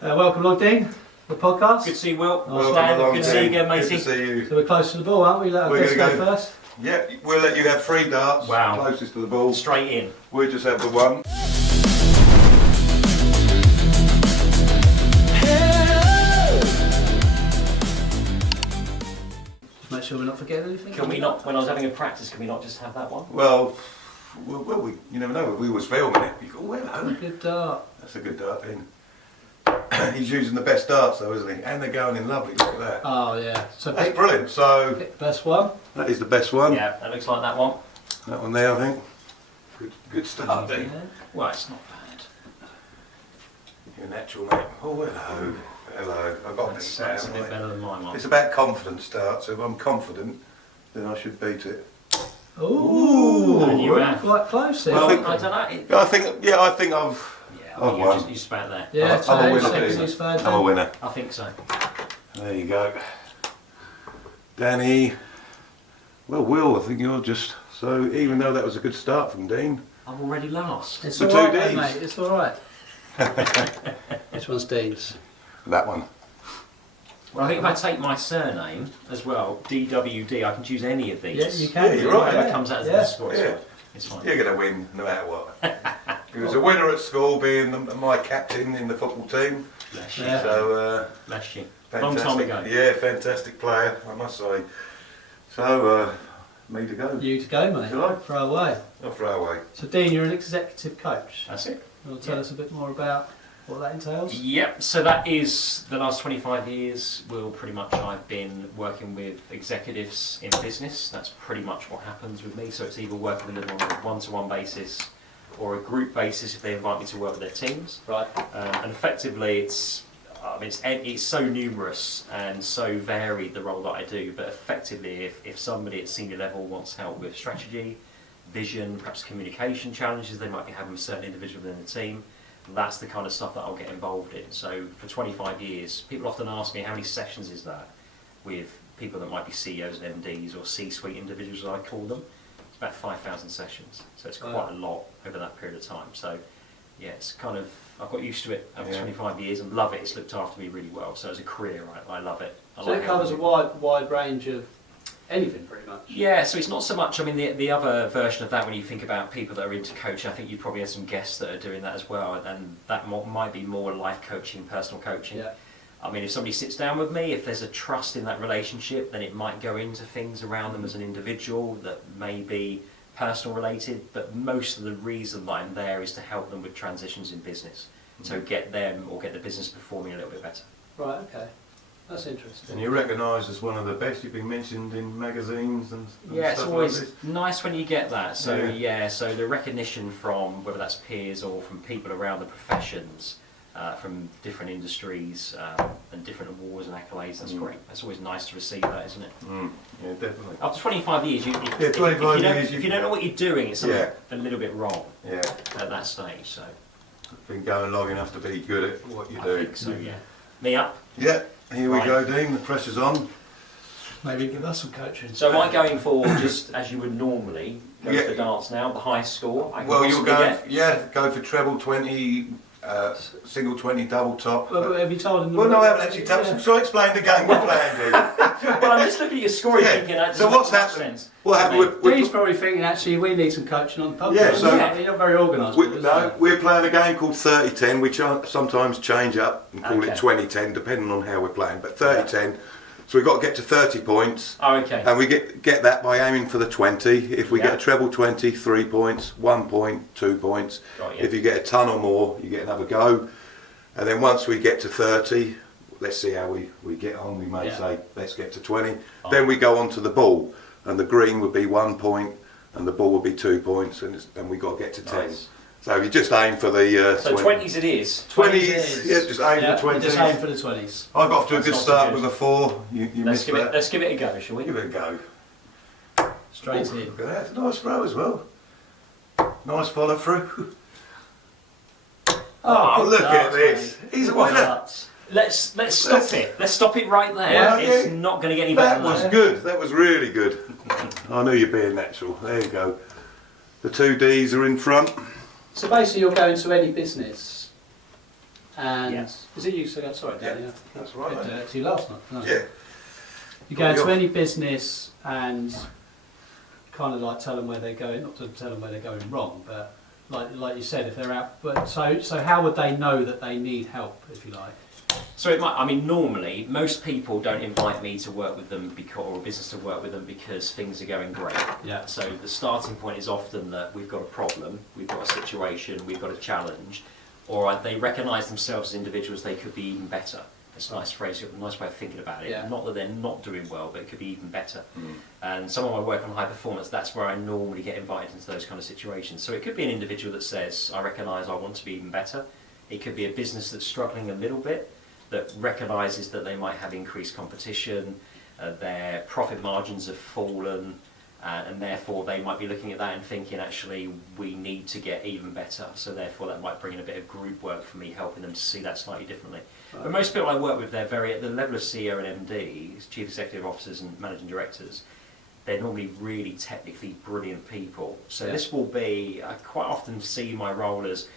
Welcome along, Dean, the podcast. Good to see you, Will. Nice Dan, along, good to see you again, matey. Good to see you. So we're close to the ball, aren't we? Let our We're guests gonna go go- first. Yeah, we'll let you have 3 darts. Wow. Closest to the ball. Straight in. We'll just have the one. Just make sure we're not forgetting anything. Can we not, when I was having a practice, can we not just have that one? Well, you never know. If we was filming it, you go, oh, hello. Good dart. That's a good dart, Dean. He's using the best darts though, isn't he? And they're going in lovely, look at that. Oh, yeah. So That's pick, brilliant. So, pick the best one. that is the best one. Yeah, that looks like that one. That one there, I think. Good start, Dean. Yeah. Well, it's not bad. You're natural, mate. Oh, hello. Hello. I've got That's, this that's a down, bit mate. better than my one. It's about confidence, dart. So if I'm confident, then I should beat it. Ooh. And you have. Quite close there. Well, I don't know. I think I've. Yeah, I I've think won. you're just about there. yeah, I'm a two, winner, second Dean. is third. I'm a winner. I think so. There you go. Danny. Well, Will, I think you're just... So, even though that was a good start from Dean... I'm already last. It's The all two right, then, Ds. mate. It's all right. Which one's Dean's? That one. Well, I think if I take my surname as well, DWD, I can choose any of these. Yeah, you can. Yeah, you're right. Whatever comes out as the best score, it's Yeah. fine. It's fine. You're going to win no matter what. He was a winner at school, being my captain in the football team. Bless you. Yeah. So, Bless you. Long fantastic. time ago. Yeah, fantastic player, I must say. So, me to go. You to go, mate. Shall I? Throw away. I'll throw away. So, Dean, you're an executive coach. That's it. You want to tell us a bit more about what that entails? Yep, so that is the last 25 years. Well, pretty much I've been working with executives in business. That's pretty much what happens with me. So it's either working with them on a one-to-one basis or a group basis if they invite me to work with their teams. Right. And effectively it's so numerous and so varied, the role that I do, but effectively if somebody at senior level wants help with strategy, vision, perhaps communication challenges they might be having with certain individuals within the team, that's the kind of stuff that I'll get involved in. So for 25 years, people often ask me how many sessions is that with people that might be CEOs and MDs or C-suite individuals as I call them. It's about 5,000 sessions, so it's quite a lot over that period of time. So yeah, it's kind of, I've got used to it over 25 years and love it. It's looked after me really well. So as a career, I love it. So it covers a wide range of anything, pretty much. Yeah, so it's not so much, I mean, the other version of that, when you think about people that are into coaching, I think you probably have some guests that are doing that as well, and that might be more life coaching, personal coaching. Yeah. I mean, if somebody sits down with me, if there's a trust in that relationship, then it might go into things around them as an individual that may be personal related, but most of the reason that I'm there is to help them with transitions in business. So get them or get the business performing a little bit better. Right, okay. That's interesting. And you're recognised as one of the best. You've been mentioned in magazines and Yeah, it's stuff always like this. nice when you get that. So Yeah. so the recognition from whether that's peers or from people around the professions, from different industries and different awards and accolades, that's great. That's always nice to receive that, isn't it? Yeah, definitely. After 25 years, Yeah, 25 years, if you don't know what you're doing, it's something Yeah. a little bit wrong Yeah, at that stage. So been going long enough to be good at what you I do. think so, yeah. Me up. Yeah, here we Right. go, Dean. The pressure's on. Maybe give us some coaching. So am I going for just as you would normally go Yeah. for darts now, the highest score? I can Well, you'll possibly go. get? Go for treble 20, single 20, double top. Well, but have you told him? Well, no, I haven't actually told. Yeah. So I explain the game we're playing, Dean. Well, I'm just looking at your scoring Yeah. thinking that So doesn't what's make much happened? sense. What happened? Dean's probably thinking, actually, we need some coaching on the podcast. Yeah, so- You're not very organised. with it, No, we're playing a game called 30-10, which I sometimes change up and call Okay. it 20-10, depending on how we're playing. But 30-10, so we've got to get to 30 points, Oh, okay. and we get that by aiming for the 20. If we Yeah. get a treble 20, 3 points, 1 point, 2 points. Got you. If you get a ton or more, you get another go. And then once we get to 30, let's see how we get on. We may Yeah. say, let's get to 20. Oh. Then we go on to the ball, and the green would be 1 point, and the ball would be 2 points, and we got to get to 10. Nice. So you just aim for the So 20s it is. 20s, yeah, just aim Yeah, for 20s. just aim for the 20s. I got off to a That's good not so start good. with a 4. You Let's missed give that. it a go, shall we? Give it a go. Straight Oh, in. look at that. It's a nice throw as well. Nice follow through. Oh, good look at darts, this. mate. He's a Good winner. darts. Let's stop it. Let's stop it right there. Yeah, It's yeah. not going to get any better That than was that. good. That was really good. I knew you're being natural. There you go. The 2 Ds are in front. So basically, you're going to any business and Yeah. is it you? Sorry, Danny. Yeah, that's right, I mate. did to you last night. No. Yeah. You go into any business and kind of like tell them where they're going, not to tell them where they're going wrong, but like you said, if they're out, but so how would they know that they need help, if you like? So it might, I mean, normally most people don't invite me to work with them because, or a business to work with them because things are going great. Yeah. So the starting point is often that we've got a problem, we've got a situation, we've got a challenge, or they recognise themselves as individuals they could be even better. It's a nice phrase, a nice way of thinking about it. Yeah. Not that they're not doing well, but it could be even better. And some of my work on high performance, that's where I normally get invited into those kind of situations. So it could be an individual that says, I recognise I want to be even better. It could be a business that's struggling a little bit, that recognises that they might have increased competition, their profit margins have fallen, and therefore they might be looking at that and thinking, actually, we need to get even better. So therefore that might bring in a bit of group work for me, helping them to see that slightly differently. Right. But most people I work with, they're very, at the level of CEO and MD, Chief Executive Officers and Managing Directors, they're normally really technically brilliant people. So Yeah. this will be, I quite often see my role as,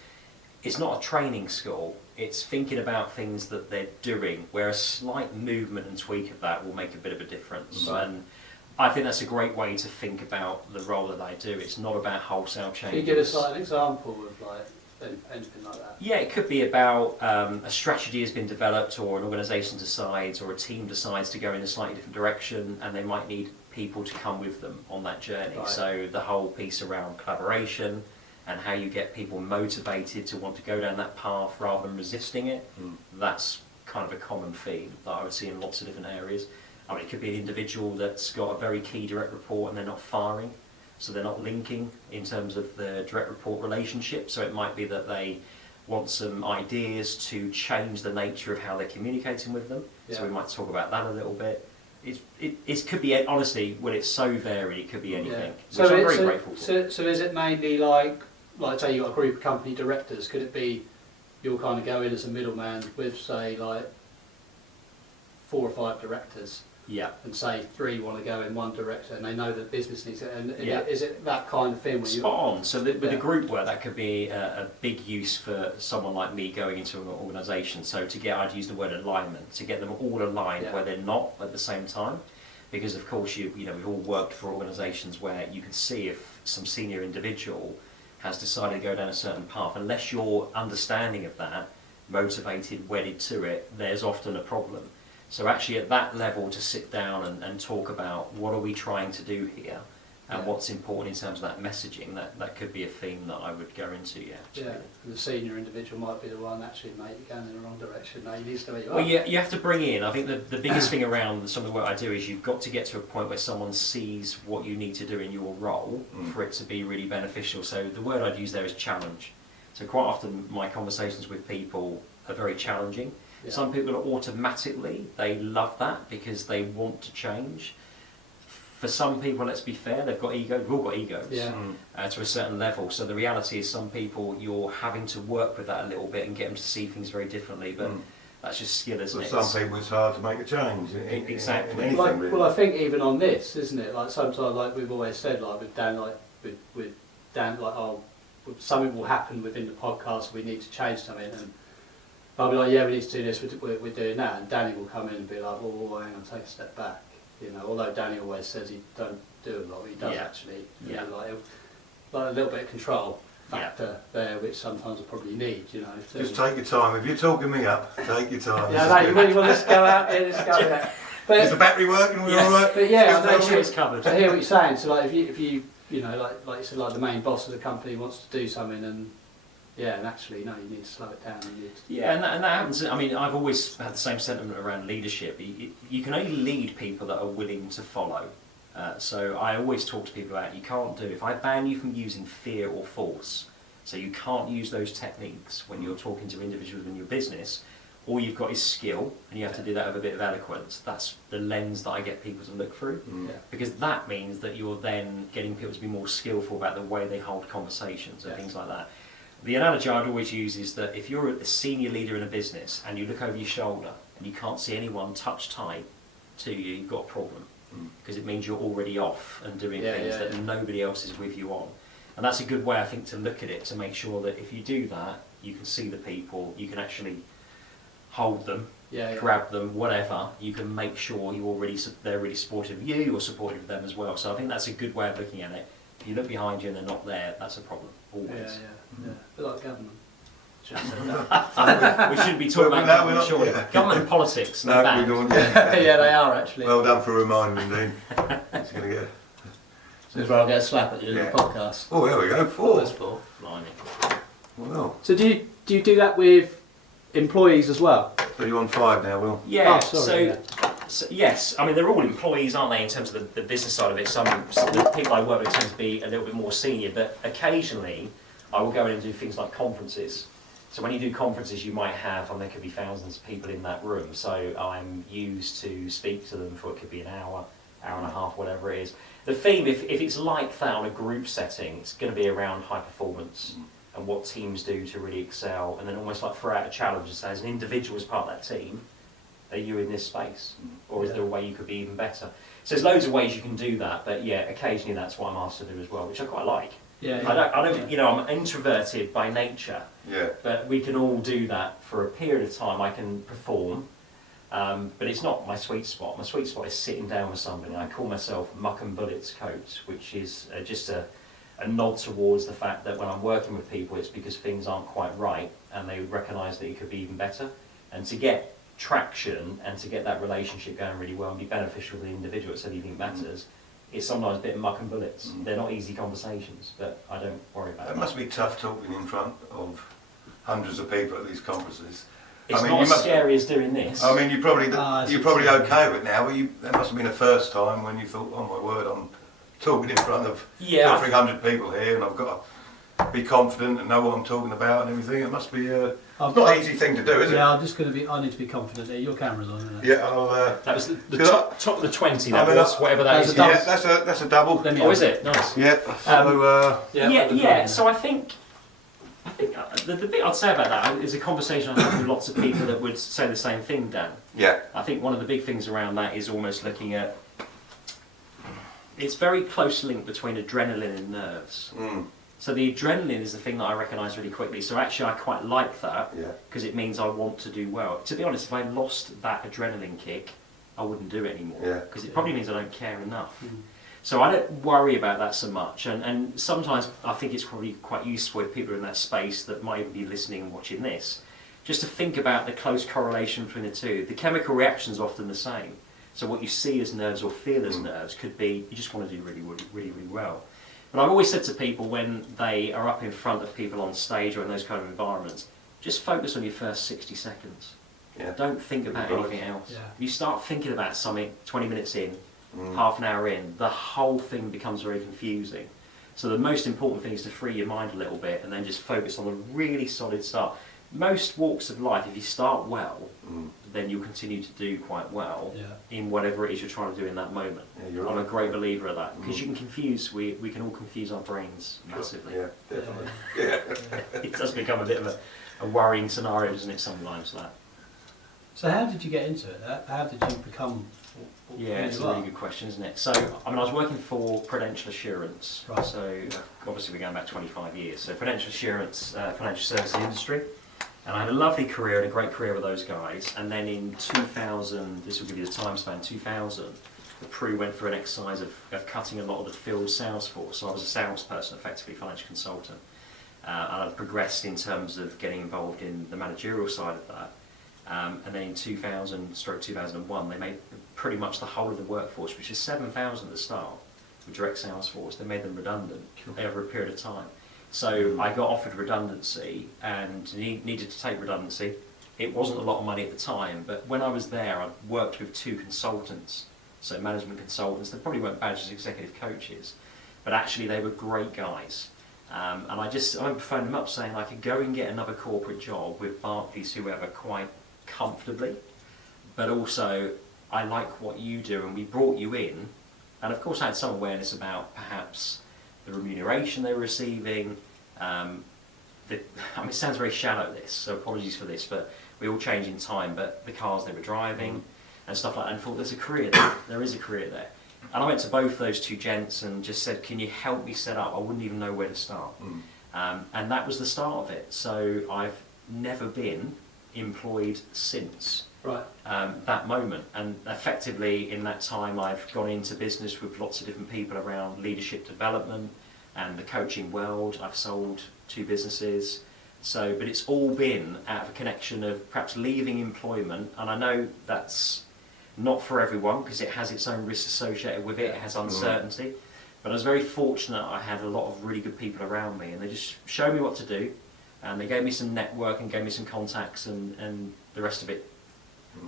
it's not a training school, it's thinking about things that they're doing, where a slight movement and tweak of that will make a bit of a difference. Right. And I think that's a great way to think about the role that I do. It's not about wholesale changes. Can you give us like an example of like anything like that? Yeah, it could be about a strategy has been developed, or an organisation decides, or a team decides to go in a slightly different direction, and they might need people to come with them on that journey. Right. So the whole piece around collaboration and how you get people motivated to want to go down that path rather than resisting it, that's kind of a common theme that I would see in lots of different areas. I mean, it could be an individual that's got a very key direct report and they're not firing, so they're not linking in terms of the direct report relationship. So it might be that they want some ideas to change the nature of how they're communicating with them. Yeah. So we might talk about that a little bit. It could be, honestly, when it's so varied, it could be anything, Yeah. which So, I'm very grateful for. so is it mainly like say you've got a group of company directors, could it be you'll kind of go in as a middleman with say like 4 or 5 directors Yeah. and say 3 want to go in one direction and they know that business needs it, and Yeah. is it that kind of thing where Spot on. So with the Yeah. group work, that could be a big use for someone like me going into an organisation. So to get, I'd use the word alignment, to get them all aligned Yeah. where they're not at the same time. Because of course, you know, we've all worked for organisations where you can see if some senior individual has decided to go down a certain path. Unless you're understanding of that, motivated, wedded to it, there's often a problem. So actually at that level, to sit down and talk about what are we trying to do here and Yeah. what's important in terms of that messaging, that could be a theme that I would go into, yeah. yeah, and the senior individual might be the one, actually mate, you're going in the wrong direction, no, you need to know you Well, are. you have to bring in, I think the biggest thing around some of the work I do is you've got to get to a point where someone sees what you need to do in your role for it to be really beneficial. So the word I'd use there is challenge. So quite often my conversations with people are very challenging. Yeah. Some people are automatically, they love that because they want to change. For some people, let's be fair, they've got ego, we've all got egos Yeah. to a certain level. So the reality is some people, you're having to work with that a little bit and get them to see things very differently, but that's just skill, isn't For it? some people it's hard to make a change. Exactly. In anything, Like, really. well, I think even on this, isn't it? Like sometimes, like we've always said, like with Dan, with Dan, like something will happen within the podcast. We need to change something, and I'll be like, yeah, we need to do this. We're doing that, and Danny will come in and be like, oh, hang on, take a step back. You know, although Danny always says he don't do a lot, he does Yeah. actually. You Yeah. know, like a little bit of control factor there, which sometimes I probably need. You know, Just take your time. If you're talking me up, take your time. yeah, no, you really want to go out here, let's go there. But Is the battery working? We're all right? But yeah, I Make know sure it's covered. I hear what you're saying. So like, if you know, like you said, like the main boss of the company wants to do something, and yeah, and actually, no, you need to slow it down. You need to, Yeah, and that happens. I mean, I've always had the same sentiment around leadership. You can only lead people that are willing to follow. So I always talk to people about, you can't do, if I ban you from using fear or force, so you can't use those techniques when you're talking to individuals in your business, all you've got is skill, and you have to do that with a bit of eloquence. That's the lens that I get people to look through, yeah. because that means that you're then getting people to be more skillful about the way they hold conversations and Yeah. things like that. The analogy I'd always use is that if you're a senior leader in a business and you look over your shoulder and you can't see anyone touch tight to you, you've got a problem, because it means you're already off and doing things that nobody else is with you on. And that's a good way, I think, to look at it, to make sure that if you do that, you can see the people, you can actually hold them, grab them, whatever, you can make sure they're really supportive of you, you're supportive of them as well. So I think that's a good way of looking at it. If you look behind you and they're not there, that's a problem, always. A bit like government. We shouldn't be talking about government, surely. Government and politics. No, we don't. Yeah, they are actually. Well done for reminding me, Dean. It's going to get. This is where I'll get a slap at you in the podcast. Oh, there we go. 4. That's 4. Blimey. Well. So do you do that with employees as well? So you're on 5 now, Will? Yeah. Oh, sorry, So yes, I mean they're all employees, aren't they? In terms of the business side of it, some the people I work with tend to be a little bit more senior, but occasionally I will go in and do things like conferences. So when you do conferences, you might have, and there could be thousands of people in that room. So I'm used to speak to them for it could be an hour, hour and a half, whatever it is. The theme, if it's like that on a group setting, it's going to be around high performance and what teams do to really excel, and then almost like throw out a challenge and say, as an individual, as part of that team, are you in this space, or is there a way you could be even better? So there's loads of ways you can do that, but yeah, occasionally that's what I'm asked to do as well, which I quite like. I don't, you know, I'm introverted by nature. Yeah. But we can all do that for a period of time. I can perform, but it's not my sweet spot. My sweet spot is sitting down with somebody. I call myself Muck and Bullets coach, which is just a nod towards the fact that when I'm working with people, it's because things aren't quite right, and they recognise that it could be even better. And to get traction and to get that relationship going really well and be beneficial to the individual, so anything matters. It's sometimes a bit of muck and bullets. They're not easy conversations, but I don't worry about it. It must be tough talking in front of hundreds of people at these conferences. It's not as scary as doing this. I mean, you're probably okay with it now, but there must have been a first time when you thought, oh my word, I'm talking in front of 300 people here, and I've got to be confident and know what I'm talking about and everything. It must be not an easy thing to do, is it? Yeah, I need to be confident here. Your camera's on, isn't it? Yeah, that was the top of the 20, whatever that is. Yeah, that's a double. Oh, is it? Nice. Yeah. So I think the bit I'd say about that is a conversation I've had with lots of people that would say the same thing, Dan. Yeah. I think one of the big things around that is almost looking at, it's very close link between adrenaline and nerves. So the adrenaline is the thing that I recognise really quickly. So actually I quite like that because it means I want to do well. To be honest, if I lost that adrenaline kick, I wouldn't do it anymore because it probably means I don't care enough. So I don't worry about that so much. And sometimes I think it's probably quite useful if people are in that space that might even be listening and watching this, just to think about the close correlation between the two. The chemical reaction is often the same. So what you see as nerves or feel as nerves could be you just want to do really, really, really, really well. But I've always said to people when they are up in front of people on stage or in those kind of environments, just focus on your first 60 seconds. Don't think about anything else. If you start thinking about something 20 minutes in, half an hour in, the whole thing becomes very confusing. So the most important thing is to free your mind a little bit and then just focus on a really solid start. Most walks of life, if you start well, then you'll continue to do quite well in whatever it is you're trying to do in that moment. I'm a great believer of that because you can confuse, we can all confuse our brains massively. Yeah, definitely. It does become a bit of a worrying scenario, doesn't it, sometimes, that. So how did you get into it? How did you become it's a really good question, isn't it? So, I mean, I was working for Prudential Assurance. Right. So, obviously we're going back 25 years. So, Prudential Assurance, financial services industry. And I had a lovely career and a great career with those guys. And then in 2000, this will give you the time span, 2000, the Pru went through an exercise of cutting a lot of the field sales force. So I was a salesperson, effectively financial consultant. And I'd progressed in terms of getting involved in the managerial side of that. And then in 2000/2001, they made pretty much the whole of the workforce, which is 7,000 at the start, with direct sales force, they made them redundant over a period of time. So I got offered redundancy and needed to take redundancy. It wasn't a lot of money at the time, but when I was there, I worked with 2 consultants, so management consultants. They probably weren't badged as executive coaches, but actually they were great guys. And I remember phoning them up saying I could go and get another corporate job with Barclays, whoever, quite comfortably, but also I like what you do and we brought you in. And of course I had some awareness about perhaps the remuneration they were receiving. I mean, it sounds very shallow, this, so apologies for this, but we all change in time, but the cars they were driving and stuff like that, and thought there's a career there, there is a career there. And I went to both those 2 gents and just said, can you help me set up? I wouldn't even know where to start. And that was the start of it. So I've never been employed since Right. that moment. And effectively, in that time, I've gone into business with lots of different people around leadership development and the coaching world. I've sold 2 businesses. So, but it's all been out of a connection of perhaps leaving employment, and I know that's not for everyone because it has its own risks associated with it. It has uncertainty. But I was very fortunate. I had a lot of really good people around me, and they just showed me what to do, and they gave me some network and gave me some contacts, and the rest of it,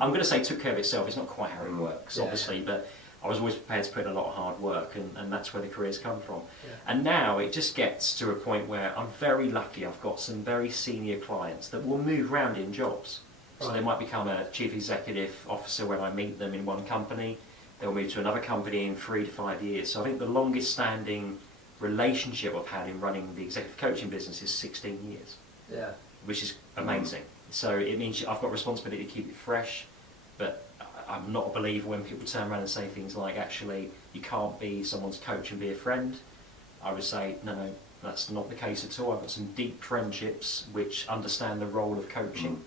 I'm going to say, took care of itself. It's not quite how it works, obviously, but I was always prepared to put in a lot of hard work, and that's where the careers come from. Yeah. And now it just gets to a point where I'm very lucky. I've got some very senior clients that will move around in jobs. So they might become a chief executive officer when I meet them in one company. They'll move to another company in 3 to 5 years. So I think the longest standing relationship I've had in running the executive coaching business is 16 years. Yeah. Which is amazing. So it means I've got responsibility to keep it fresh, but I'm not a believer when people turn around and say things like, actually, you can't be someone's coach and be a friend. I would say, no, that's not the case at all. I've got some deep friendships which understand the role of coaching.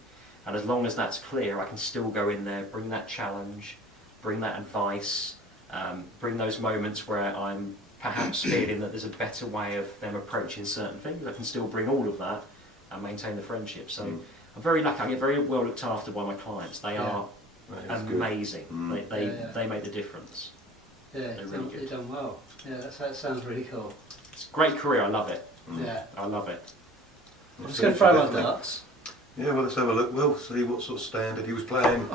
And as long as that's clear, I can still go in there, bring that challenge, bring that advice, bring those moments where I'm perhaps feeling that there's a better way of them approaching certain things. I can still bring all of that and maintain the friendship. So I'm very lucky. I get very well looked after by my clients. They are amazing. They make the difference. Yeah, you've done well. Yeah, that sounds really cool. It's a great career. I love it. Yeah, I love it. I'm just going to throw my darts. Yeah, well, let's have a look. We'll see what sort of standard he was playing.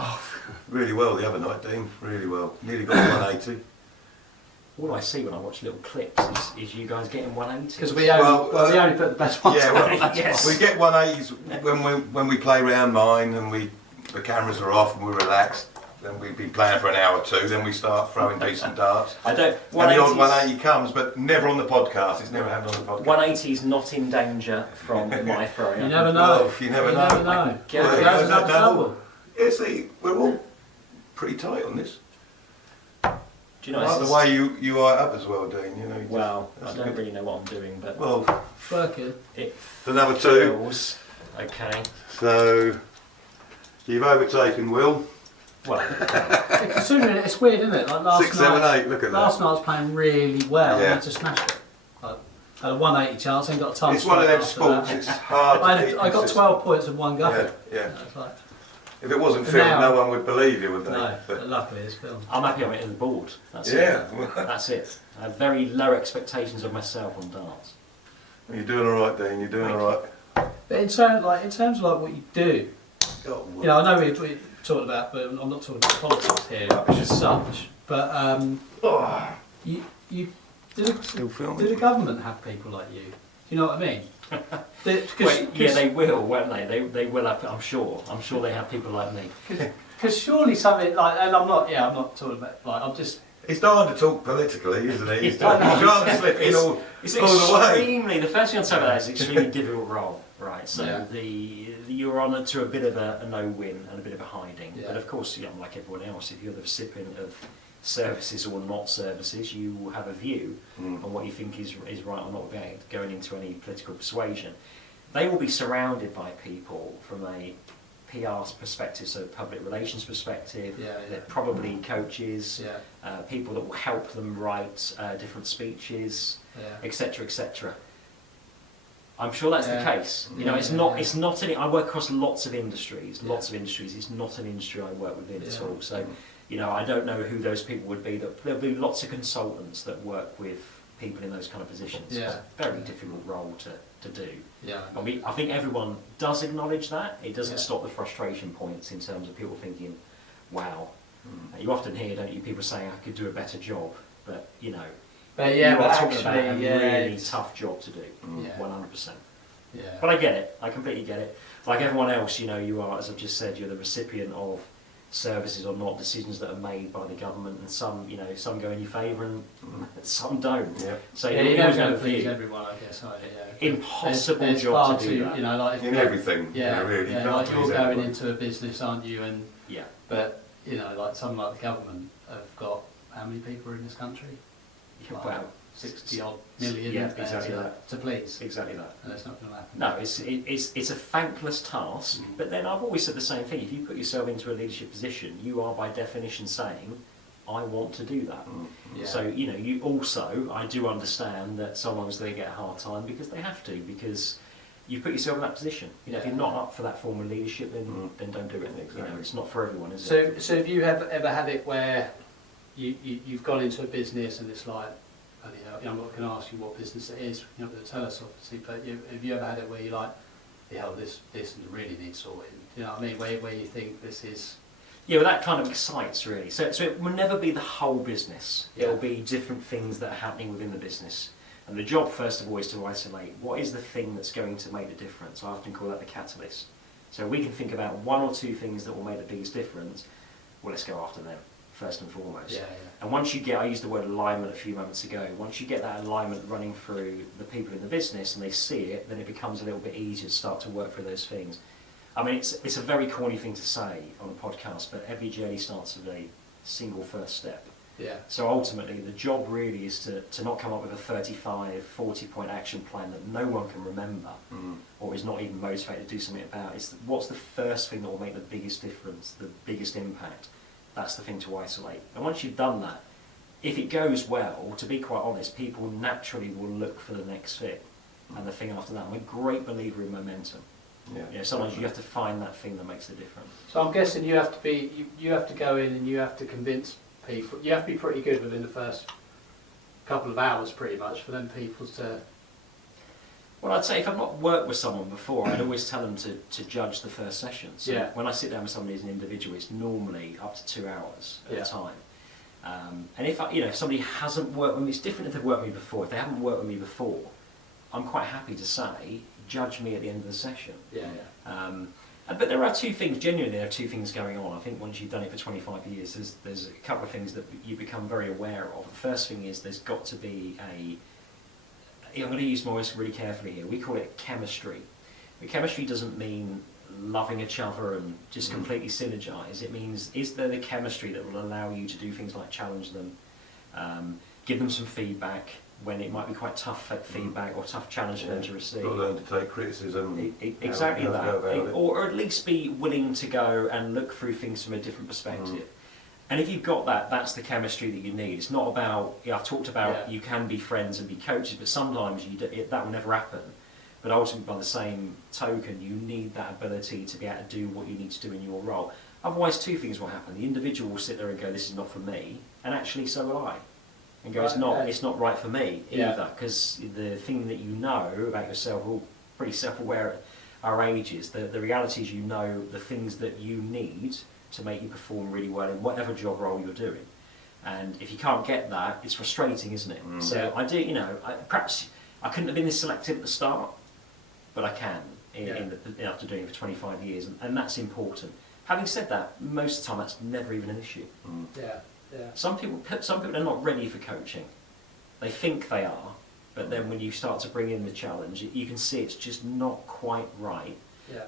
Really well the other night, Dean. Really well. Nearly got 180. All I see when I watch little clips is you guys getting 180. Because we only put the best ones. Yeah, well, yes. We get 180s when we play round mine and the cameras are off and we're relaxed. Then we've been playing for an hour or 2. Then we start throwing decent darts. I don't. And the odd 180 comes, but never on the podcast. It's never happened on the podcast. 180 is not in danger from my throwing. You never know. Well, you never know. Well, goes that double. Yeah, see, we're all pretty tight on this. Do you know? I like the way you eye it up as well, Dean. You know. Well, I don't really know what I'm doing, but working. The number 2. Okay. So you've overtaken Will. Well, considering it's weird, isn't it? Like last 6, 7, night, 8. Look at last that. night I was playing really well. Yeah. And I just smashed it. Like, had a 180 chance. I ain't got a time. It's one of them sports. It's hard. I got 12 points in one go. Yeah. Like, if it wasn't filmed, no one would believe you, would they? No, but luckily it's filmed. I'm happy I'm hitting the board. That's it. That's it. I have very low expectations of myself on darts. Well, you're doing all right, Dean. You're doing all right. But in terms of what you do, you know, I know we talked about, but I'm not talking about politics here as such. But you do the government have people like you? Do you know what I mean? They will, won't they? They will have. I'm sure they have people like me. Because surely something like, and I'm not talking about I'm just. He's starting to talk politically, isn't he? He's trying to slip in all the way. The first thing I'd say about that is extremely difficult role, right? So you're on to a bit of a no-win and a bit of a hiding. Yeah. But of course, like everyone else, if you're the recipient of services or not services, you will have a view on what you think is right or not going into any political persuasion. They will be surrounded by people from a PR perspective, so public relations perspective. They're probably coaches, people that will help them write different speeches, etc., etc. I'm sure that's the case. You know, it's not any. I work across lots of industries. It's not an industry I work within at all. So, you know, I don't know who those people would be. There'll be lots of consultants that work with people in those kind of positions. It's a very difficult role to do. I think everyone does acknowledge that. It doesn't stop the frustration points in terms of people thinking, wow. You often hear, don't you, people saying, I could do a better job, but, you know, but talking about a really tough job to do, 100%. But I get it, I completely get it. Like everyone else, you know, you are, as I've just said, you're the recipient of services or not, decisions that are made by the government, and some, you know, some go in your favour and some don't. So you're always going to please everyone, I guess. Impossible job to do that. You know, like in everything. Really. Like you're going into a business, aren't you? And but you know, like some like the government have got how many people are in this country? Well, 60 odd million Yeah, exactly that. to please. Exactly that. And that's not going to happen. No, it's a thankless task, but then I've always said the same thing. If you put yourself into a leadership position, you are by definition saying, I want to do that. Yeah. So, you also, I do understand that sometimes they get a hard time because they have to, because you put yourself in that position. If you're not up for that form of leadership, then don't do it. Exactly. It's not for everyone, is it? So have you ever had it where you've gone into a business and it's like, I'm not going to ask you what business it is, you're not going to tell us obviously, but have you ever had it where you're like, this really needs sorting, you know what I mean, where you think this is... Yeah, well, that kind of excites really. So it will never be the whole business. Yeah. It'll be different things that are happening within the business. And the job, first of all, is to isolate what is the thing that's going to make the difference. I often call that the catalyst. So we can think about one or two things that will make the biggest difference. Well, let's go after them, first and foremost. Yeah. And once you get, I used the word alignment a few moments ago, once you get that alignment running through the people in the business and they see it, then it becomes a little bit easier to start to work through those things. I mean, it's a very corny thing to say on a podcast, but every journey starts with a single first step. Yeah. So ultimately, the job really is to not come up with a 35, 40-point action plan that no one can remember or is not even motivated to do something about. It's what's the first thing that will make the biggest difference, the biggest impact. That's the thing to isolate. And once you've done that, if it goes well, to be quite honest, people naturally will look for the next fit and the thing after that. I'm a great believer in momentum. Yeah. Sometimes you have to find that thing that makes the difference. So I'm guessing you have to go in and you have to convince people. You have to be pretty good within the first couple of hours, pretty much, for them people to... Well, I'd say if I've not worked with someone before, I'd always tell them to judge the first session. So when I sit down with somebody as an individual, it's normally up to 2 hours at a time. And if somebody hasn't worked with me, it's different if they've worked with me before. If they haven't worked with me before, I'm quite happy to say, judge me at the end of the session. But there are two things, genuinely there are two things going on. I think once you've done it for 25 years, there's a couple of things that you become very aware of. The first thing is there's got to be I'm going to use my voice really carefully here, we call it chemistry. But chemistry doesn't mean loving each other and just completely synergize. It means, is there the chemistry that will allow you to do things like challenge them, give them some feedback, when it might be quite tough feedback or tough challenge for them to receive. Got to learn to take criticism. Exactly that. Or at least be willing to go and look through things from a different perspective. And if you've got that, that's the chemistry that you need. It's not about, I've talked about you can be friends and be coaches, but sometimes that will never happen. But ultimately, by the same token, you need that ability to be able to do what you need to do in your role. Otherwise, two things will happen. The individual will sit there and go, this is not for me, and actually so will I. And go, it's not right for me either, because the thing that you know about yourself, we're all pretty self-aware at our ages, the reality is the things that you need to make you perform really well in whatever job role you're doing. And if you can't get that, it's frustrating, isn't it? So I do, perhaps I couldn't have been this selective at the start, but I can after doing it for 25 years, and that's important. Having said that, most of the time that's never even an issue. Some people are not ready for coaching. They think they are, but then when you start to bring in the challenge, you can see it's just not quite right.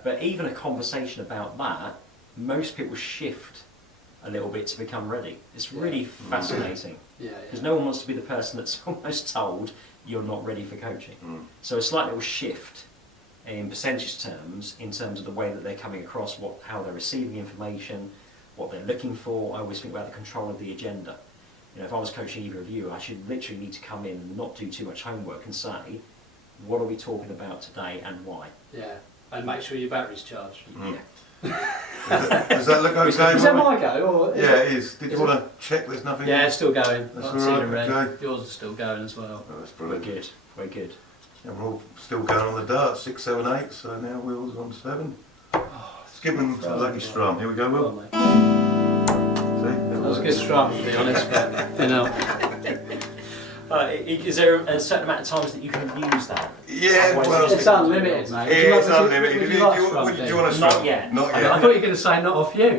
But even a conversation about that, most people shift a little bit to become ready. It's really fascinating. Because no one wants to be the person that's almost told you're not ready for coaching. So a slight little shift in percentage terms, in terms of the way that they're coming across, how they're receiving information, what they're looking for. I always think about the control of the agenda. If I was coaching either of you, I should literally need to come in and not do too much homework and say, what are we talking about today and why? And make sure your battery's charged. Does that look okay? Is that my go? Or it is. Did you want to check there's nothing? Yeah, it's still going. That's I see the red. okay. Yours is still going as well. Oh, that's brilliant. We're good. Yeah, we're all still going on the dart, 6, 7, 8, so now Will's on 7. Let's give him a lucky strum. Here we go, Will. Mate. See? That was a good strum, to be honest, but, Is there a certain amount of times that you can use that? Yeah, Otherwise it's unlimited, mate. It's unlimited. Do Do you you like want a strum? Not yet. Not I yet. thought you were going to say not off you.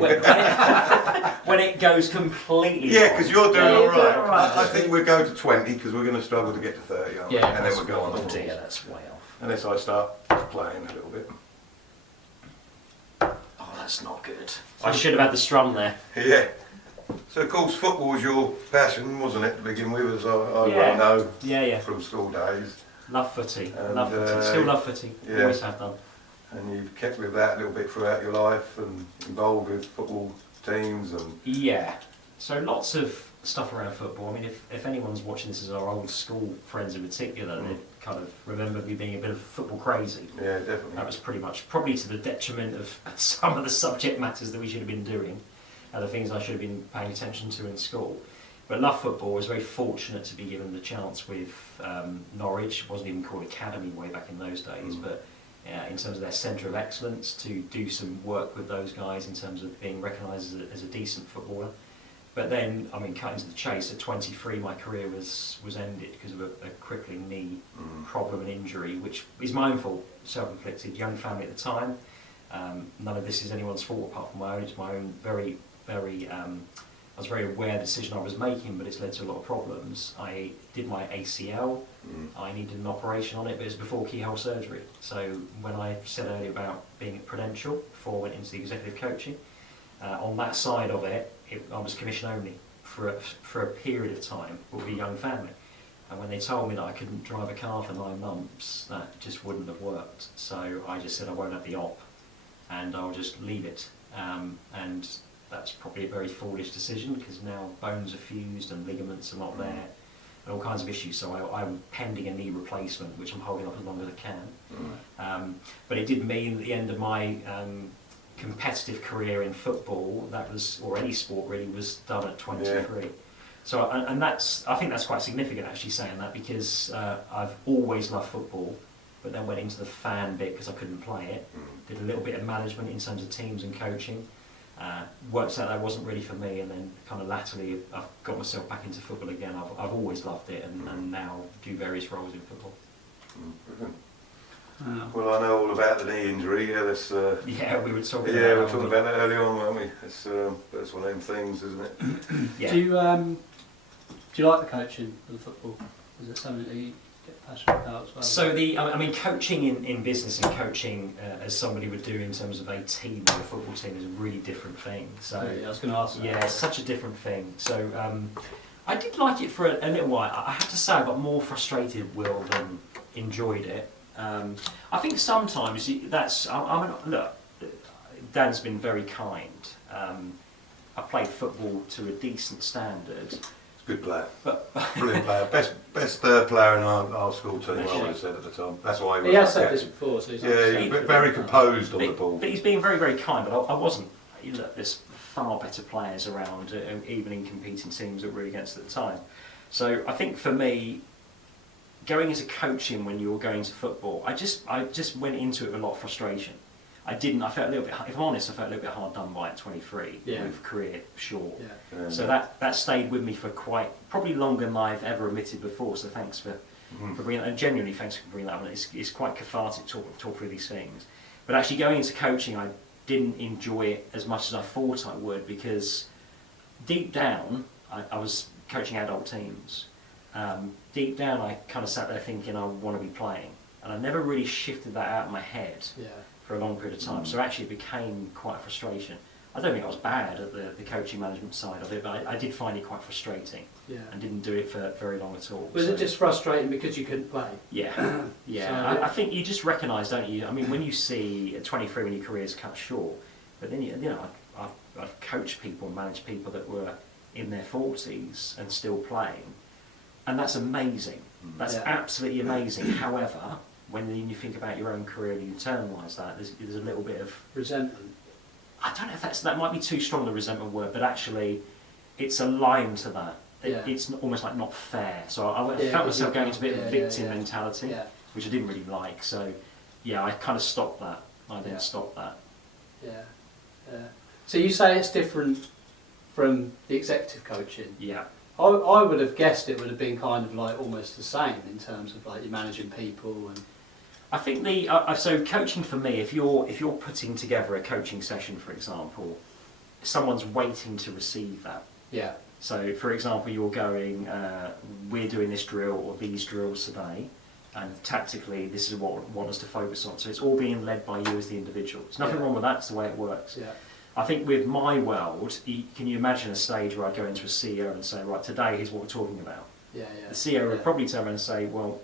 When it goes completely Yeah, because you're doing you're doing alright. all right. I think we'll go to 20 because we're going to struggle to get to 30, aren't we? Yeah, And then we'll go on. Oh dear, that's way off. Unless I start playing a little bit. Oh, that's not good. I should have had the strum there. Yeah. So of course football was your passion, wasn't it, to begin with, as I Yeah. well know Yeah. from school days. Love footy. And, Love footy. Still love footy. yeah. Always have done. And you've kept with that a little bit throughout your life and involved with football teams and... Yeah. So lots of stuff around football. I mean, if anyone's watching this as our old school friends in particular, they kind of remember me being a bit of football crazy. Yeah, definitely. That was pretty much, probably to the detriment of some of the subject matters that we should have been doing, and the things I should have been paying attention to in school. But love football. I was very fortunate to be given the chance with Norwich. It wasn't even called Academy way back in those days, but in terms of their centre of excellence, to do some work with those guys in terms of being recognised as a decent footballer. But then, I mean, cutting to the chase, at 23 my career was ended because of a crippling knee problem and injury, which is my own fault, self-inflicted, young family at the time. None of this is anyone's fault apart from my own. It's my own very, I was very aware of the decision I was making, but it's led to a lot of problems. I did my ACL, I needed an operation on it, but it was before keyhole surgery. So when I said earlier about being at Prudential before I went into the executive coaching, on that side of it, I was commission only for a period of time with a young family. And when they told me that I couldn't drive a car for 9 months, that just wouldn't have worked. So I just said I won't have the op, and I'll just leave it. And that's probably a very foolish decision, because now bones are fused and ligaments are not there, and all kinds of issues. So I'm pending a knee replacement, which I'm holding up as long as I can. But it did mean at the end of my competitive career in football, that was, or any sport really, was done at 23. Yeah. So, and I think that's quite significant actually saying that, because I've always loved football, but then went into the fan bit because I couldn't play it. Did a little bit of management in terms of teams and coaching. Worked out that wasn't really for me, and then kind of latterly I've got myself back into football again. I've always loved it, and now do various roles in football. Well, I know all about the knee injury. Yeah, that's, yeah, we were talking. Yeah, we were talking about that early on, weren't we? That's one of them things, isn't it? Yeah. Do you like the coaching of the football? Is it something that you get passionate about as well? So I mean, coaching in business and coaching as somebody would do in terms of a team or a football team is a really different thing. So yeah, I was going to ask that. Yeah, it's such a different thing. So I did like it for a little while. I have to say I got more frustrated, Will, than enjoyed it. I think sometimes look, Dan's been very kind. I played football to a decent standard. Good player. But brilliant player. Best player in our school team, I would have said at the time. That's why he was. He has said this before, so he's very composed on the ball. But he's being very, very kind, but I wasn't. Look, there's far better players around, even in competing teams that were against at the time. So I think for me, going into coaching when you were going to football, I just went into it with a lot of frustration. I felt a little bit, if I'm honest, I felt a little bit hard done by at 23, with career short. Yeah. So that stayed with me for probably longer than I've ever admitted before, so thanks for bringing that, and genuinely thanks for bringing that up. It's quite cathartic to talk through these things. But actually going into coaching, I didn't enjoy it as much as I thought I would, because deep down, I was coaching adult teams. Deep down, I kind of sat there thinking I want to be playing, and I never really shifted that out of my head for a long period of time. So actually, it became quite a frustration. I don't think I was bad at the coaching management side of it, but I did find it quite frustrating, and didn't do it for very long at all. Was it just frustrating because you couldn't play? Yeah, yeah. So, I think you just recognise, don't you? I mean, when you see at 23 when your career's cut short, but then I've coached people and managed people that were in their 40s and still playing. And that's amazing. That's absolutely amazing. However, when you think about your own career and you internalise that, there's a little bit of resentment. I don't know if that might be too strong, the resentment word, but actually it's aligned to that. It's almost like not fair. So I felt myself going into a bit of a victim mentality, which I didn't really like. So yeah, I kind of stopped that. I then stopped that. Yeah. So you say it's different from the executive coaching? Yeah. I would have guessed it would have been kind of like almost the same in terms of like you're managing people and. I think so coaching for me, if you're putting together a coaching session, for example, someone's waiting to receive that. Yeah. So for example, you're going, we're doing this drill or these drills today, and tactically this is what I want us to focus on. So it's all being led by you as the individual. There's nothing wrong with that. It's the way it works. Yeah. I think with my world, can you imagine a stage where I'd go into a CEO and say, right, today here's what we're talking about. Yeah. The CEO would probably turn around and say, well,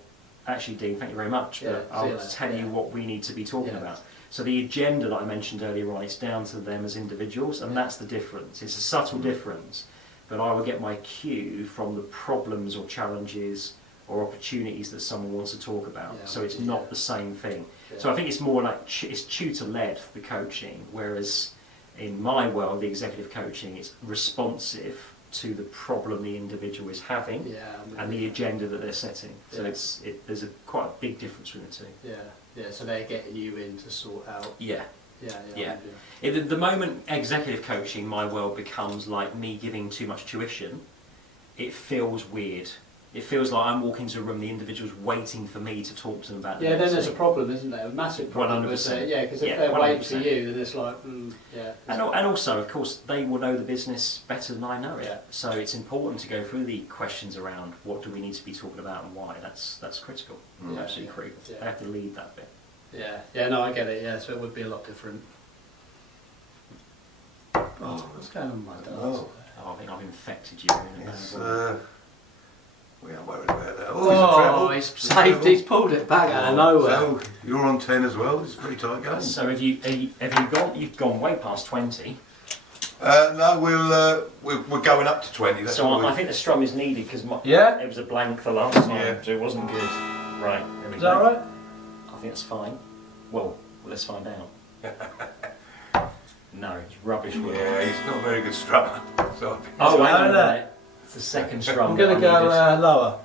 actually, Dean, thank you very much, but I'll tell you what we need to be talking about. So the agenda that I mentioned earlier on, it's down to them as individuals, and that's the difference. It's a subtle difference, but I will get my cue from the problems or challenges or opportunities that someone wants to talk about. So it's not the same thing. So I think it's more like it's tutor-led, the coaching, whereas in my world, the executive coaching is responsive to the problem the individual is having and the agenda that they're setting. So there's quite a big difference between the two. Yeah, so they're getting you in to sort out. Yeah. The moment executive coaching, my world becomes like me giving too much tuition, it feels weird. It feels like I'm walking into a room, the individual's waiting for me to talk to them about the then there's a problem, isn't there? A massive problem. 100%. Because if they're waiting for you, then it's like, And also, of course, they will know the business better than I know it. So it's important to go through the questions around what do we need to be talking about and why. That's critical. Absolutely critical. They have to lead that bit. No, I get it. So it would be a lot different. Oh, what's going on with my dog? I think I've infected you in a bad way. We aren't worried about that. He's saved. He's pulled it back out of nowhere. So you're on 10 as well. It's a pretty tight going. So have you gone? You've gone way past 20. No, we're going up to 20. That's so I think the strum is needed because it was a blank the last time, so it wasn't good. Right. There we go. Is that right? I think that's fine. Well, let's find out. No, it's rubbish. Yeah, he's not a very good strummer. So wait a minute. It's the second strum. I'm going to go lower.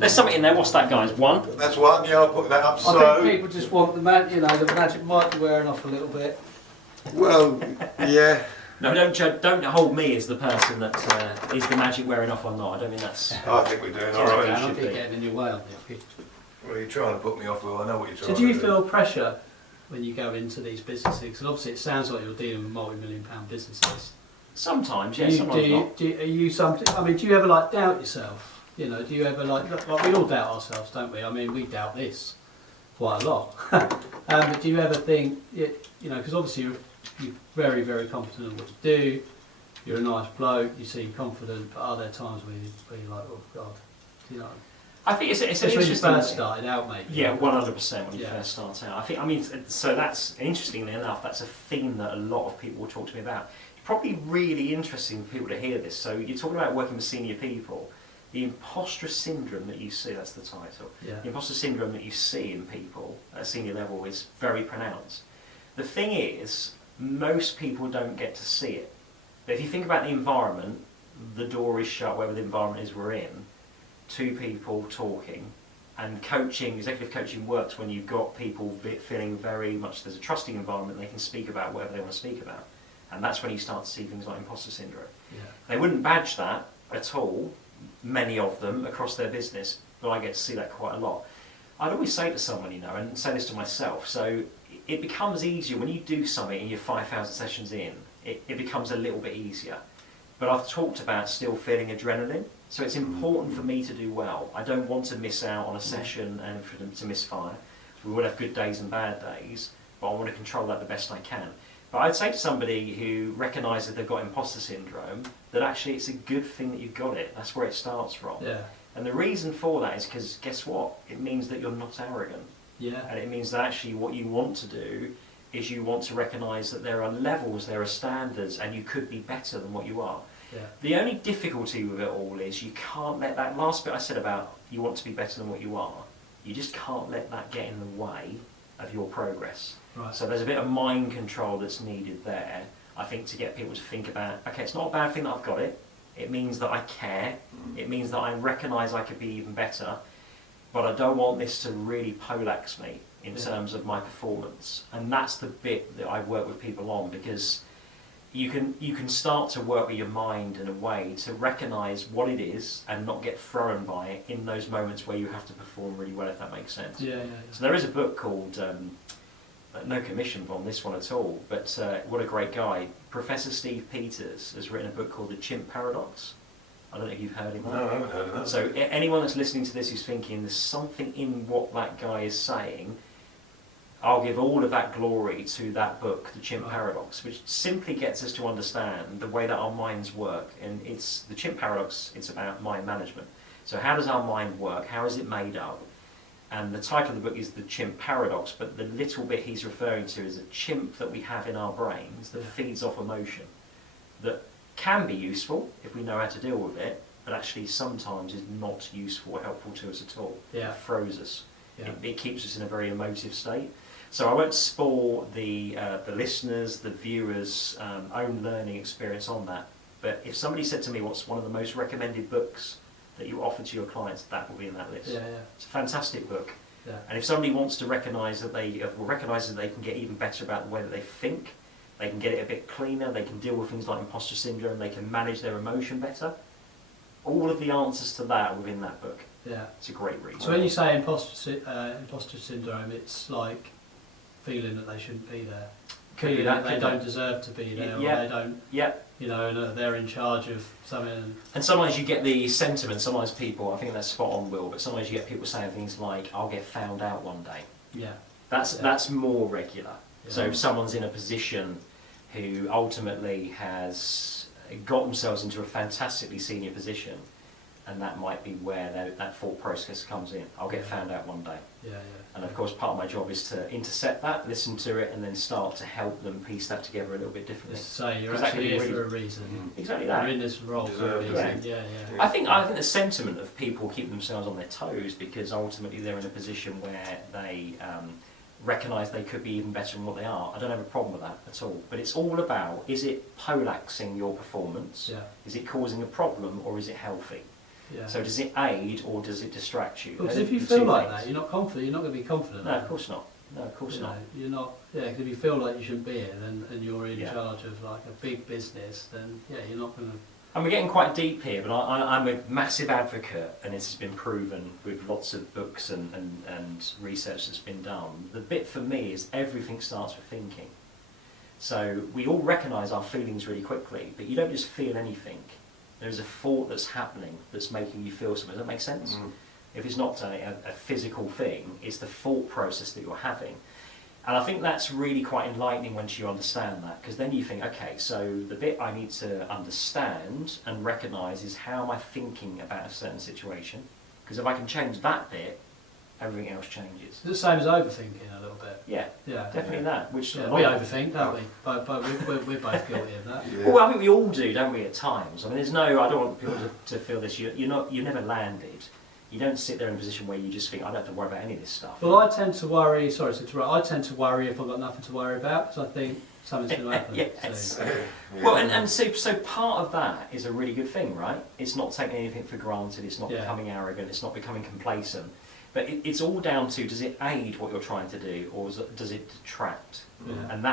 There's something in there. What's that, guys? One? That's one. Yeah, I'll put that up. I think people just want the magic might be wearing off a little bit. Well, yeah. No, don't hold me as the person that is the magic wearing off or not. I don't mean that's. I think we're doing all right. I keep getting in your way. Well, you're trying to put me off, Will. I know what you're trying So to do do. you feel pressure when you go into these businesses? Because obviously it sounds like you're dealing with multi-million-pound businesses. Sometimes, yeah. Sometimes not. Do you ever doubt yourself? Do you ever like we all doubt ourselves, don't we? I mean, we doubt this quite a lot. But do you ever think, because obviously you're very, very confident in what you do. You're a nice bloke. You seem confident. But are there times where you're like, oh God, I think it's an when you interesting. first started out, maybe. Yeah, 100% when you first start out. So that's interestingly enough, that's a theme that a lot of people will talk to me about. It's probably really interesting for people to hear this. So you're talking about working with senior people. The imposter syndrome that you see, that's the title. Yeah. The imposter syndrome that you see in people at a senior level is very pronounced. The thing is, most people don't get to see it. But if you think about the environment, the door is shut, whatever the environment is we're in, two people talking, and executive coaching works when you've got people feeling very much there's a trusting environment, they can speak about whatever they want to speak about. And that's when you start to see things like imposter syndrome. Yeah. They wouldn't badge that at all, many of them, across their business, but I get to see that quite a lot. I'd always say to someone, and say this to myself, so it becomes easier when you do something and you're 5,000 sessions in, it becomes a little bit easier. But I've talked about still feeling adrenaline, so it's important for me to do well. I don't want to miss out on a session and for them to misfire. We will have good days and bad days, but I want to control that the best I can. But I'd say to somebody who recognises they've got imposter syndrome that actually it's a good thing that you've got it. That's where it starts from. Yeah. And the reason for that is because guess what? It means that you're not arrogant. Yeah. And it means that actually what you want to do is you want to recognise that there are levels, there are standards, and you could be better than what you are. Yeah. The only difficulty with it all is you can't let that last bit I said about you want to be better than what you are, you just can't let that get in the way of your progress. Right. So there's a bit of mind control that's needed there, I think, to get people to think about, okay, it's not a bad thing that I've got it, it means that I care, it means that I recognise I could be even better, but I don't want this to really poleaxe me in terms of my performance. And that's the bit that I work with people on, because you can start to work with your mind in a way to recognise what it is and not get thrown by it in those moments where you have to perform really well, if that makes sense. Yeah. So there is a book called, no commission on this one at all, but what a great guy. Professor Steve Peters has written a book called The Chimp Paradox. I don't know if you've heard of that. No, I haven't heard of that. So anyone that's listening to this who's thinking there's something in what that guy is saying, I'll give all of that glory to that book, The Chimp Paradox, which simply gets us to understand the way that our minds work. And it's the Chimp Paradox, it's about mind management. So how does our mind work? How is it made up? And the title of the book is The Chimp Paradox, but the little bit he's referring to is a chimp that we have in our brains that feeds off emotion, that can be useful if we know how to deal with it, but actually sometimes is not useful or helpful to us at all. Yeah. It froze us. Yeah. It keeps us in a very emotive state. So I won't spoil the listeners, the viewers' own learning experience on that. But if somebody said to me, what's one of the most recommended books that you offer to your clients, that will be in that list. Yeah, yeah. It's a fantastic book. Yeah. And if somebody wants to recognise that they can get even better about the way that they think, they can get it a bit cleaner, they can deal with things like imposter syndrome, they can manage their emotion better. All of the answers to that are within that book. Yeah. It's a great read. So when you say imposter syndrome, it's like feeling that they shouldn't be there, feeling that they don't deserve to be there, or they don't, you know, and they're in charge of something. And sometimes you get the sentiment. Sometimes people, I think that's spot on, Will. But sometimes you get people saying things like, "I'll get found out one day." Yeah. That's more regular. Yeah. So if someone's in a position who ultimately has got themselves into a fantastically senior position, and that might be where that thought process comes in. I'll get found out one day. Yeah, yeah. And of course, part of my job is to intercept that, listen to it, and then start to help them piece that together a little bit differently. Just say you're actually here for a reason. Exactly that. You're in this role for a reason. Yeah, yeah. I think the sentiment of people keep themselves on their toes because ultimately they're in a position where they recognise they could be even better than what they are. I don't have a problem with that at all. But it's all about, is it poleaxing your performance? Yeah. Is it causing a problem or is it healthy? Yeah. So does it aid or does it distract you? Because if you feel like that, you're not confident. You're not going to be confident. No, of course not. No, of course not. You're not. Yeah, because if you feel like you shouldn't be here, and you're in Yeah. charge of like a big business, then yeah, you're not going to. And we're getting quite deep here, but I'm a massive advocate, and this has been proven with lots of books and research that's been done. The bit for me is everything starts with thinking. So we all recognise our feelings really quickly, but you don't just feel anything. There's a thought that's happening that's making you feel something. Does that make sense? Mm. If it's not a physical thing, it's the thought process that you're having. And I think that's really quite enlightening once you understand that, because then you think, okay, so the bit I need to understand and recognise is how am I thinking about a certain situation, because if I can change that bit, everything else changes. It's the same as overthinking a little bit. Yeah, yeah, definitely that. Which we overthink, don't we? But we're both guilty of that. Yeah. Well, I think we all do, don't we? At times. I mean, I don't want people to feel this. You never landed. You don't sit there in a position where you just think, I don't have to worry about any of this stuff. Well, I tend to worry. Sorry to interrupt. I tend to worry if I've got nothing to worry about because I think something's going to happen. Yes. So. Well, and so part of that is a really good thing, right? It's not taking anything for granted. It's not becoming arrogant. It's not becoming complacent. But it's all down to, does it aid what you're trying to do, or does it detract? Yeah. And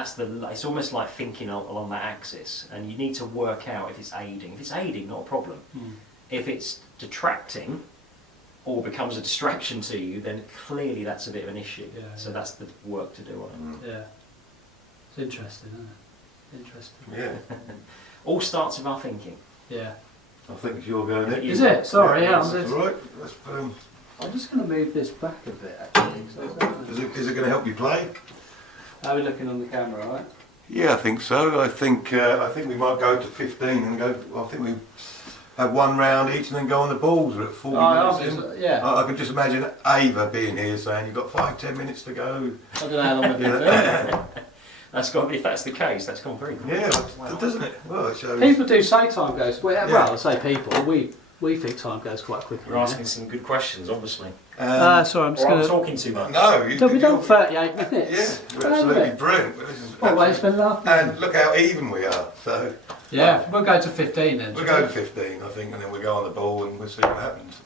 it's almost like thinking along that axis. And you need to work out if it's aiding. If it's aiding, not a problem. Mm. If it's detracting, or becomes a distraction to you, then clearly that's a bit of an issue. Yeah, so that's the work to do on it. Yeah. It's interesting, isn't it? Interesting. Yeah. All starts with our thinking. Yeah. I think you're going next. Is it? Sorry, yeah. That's all right. I'm just going to move this back a bit, actually. So is it going to help you play? How are we looking on the camera, right? Yeah, I think so. I think we might go to 15 and go. I think we have one round each and then go on the balls. We're at 40 minutes in. Yeah. I can just imagine Ava being here saying you've got 5-10 minutes to go. I don't know how long we've been filming. That's got to be, if that's the case, that's gone very quick. Yeah, wow. Doesn't it? Well, it shows. People do say time goes. Well, I say people. We think time goes quite quickly. We're asking some good questions, obviously. Sorry, I'm just going to. Talking too much. No, we've done 38 minutes. Yeah, we're absolutely brilliant. It's been enough. And look how even we are. So. Yeah, we'll go to 15 then. We'll go to 15, I think, and then we'll go on the ball and we'll see what happens.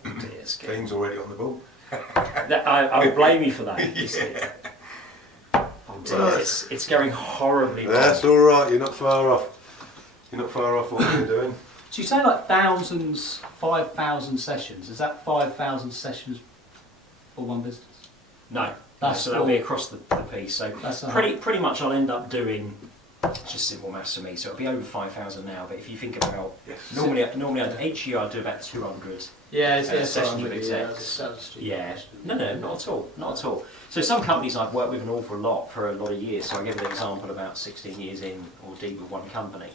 Dean's already on the ball. I would blame you for that. Yeah. Oh dear, it's going horribly wrong. That's all right. You're not far off. You're not far off what you're doing. So you say like 5,000 sessions. Is that 5,000 sessions for one business? No. So that'll be across the piece. So pretty much I'll end up doing It's just simple maths for me. So it'll be over 5,000 now. But if you think about Yes. normally each year I do about 200. Yeah, sessions with execs. Yeah. No, not at all. Not at all. So some companies I've worked with an awful lot for a lot of years. So I give an example about 16 years in or deep with one company.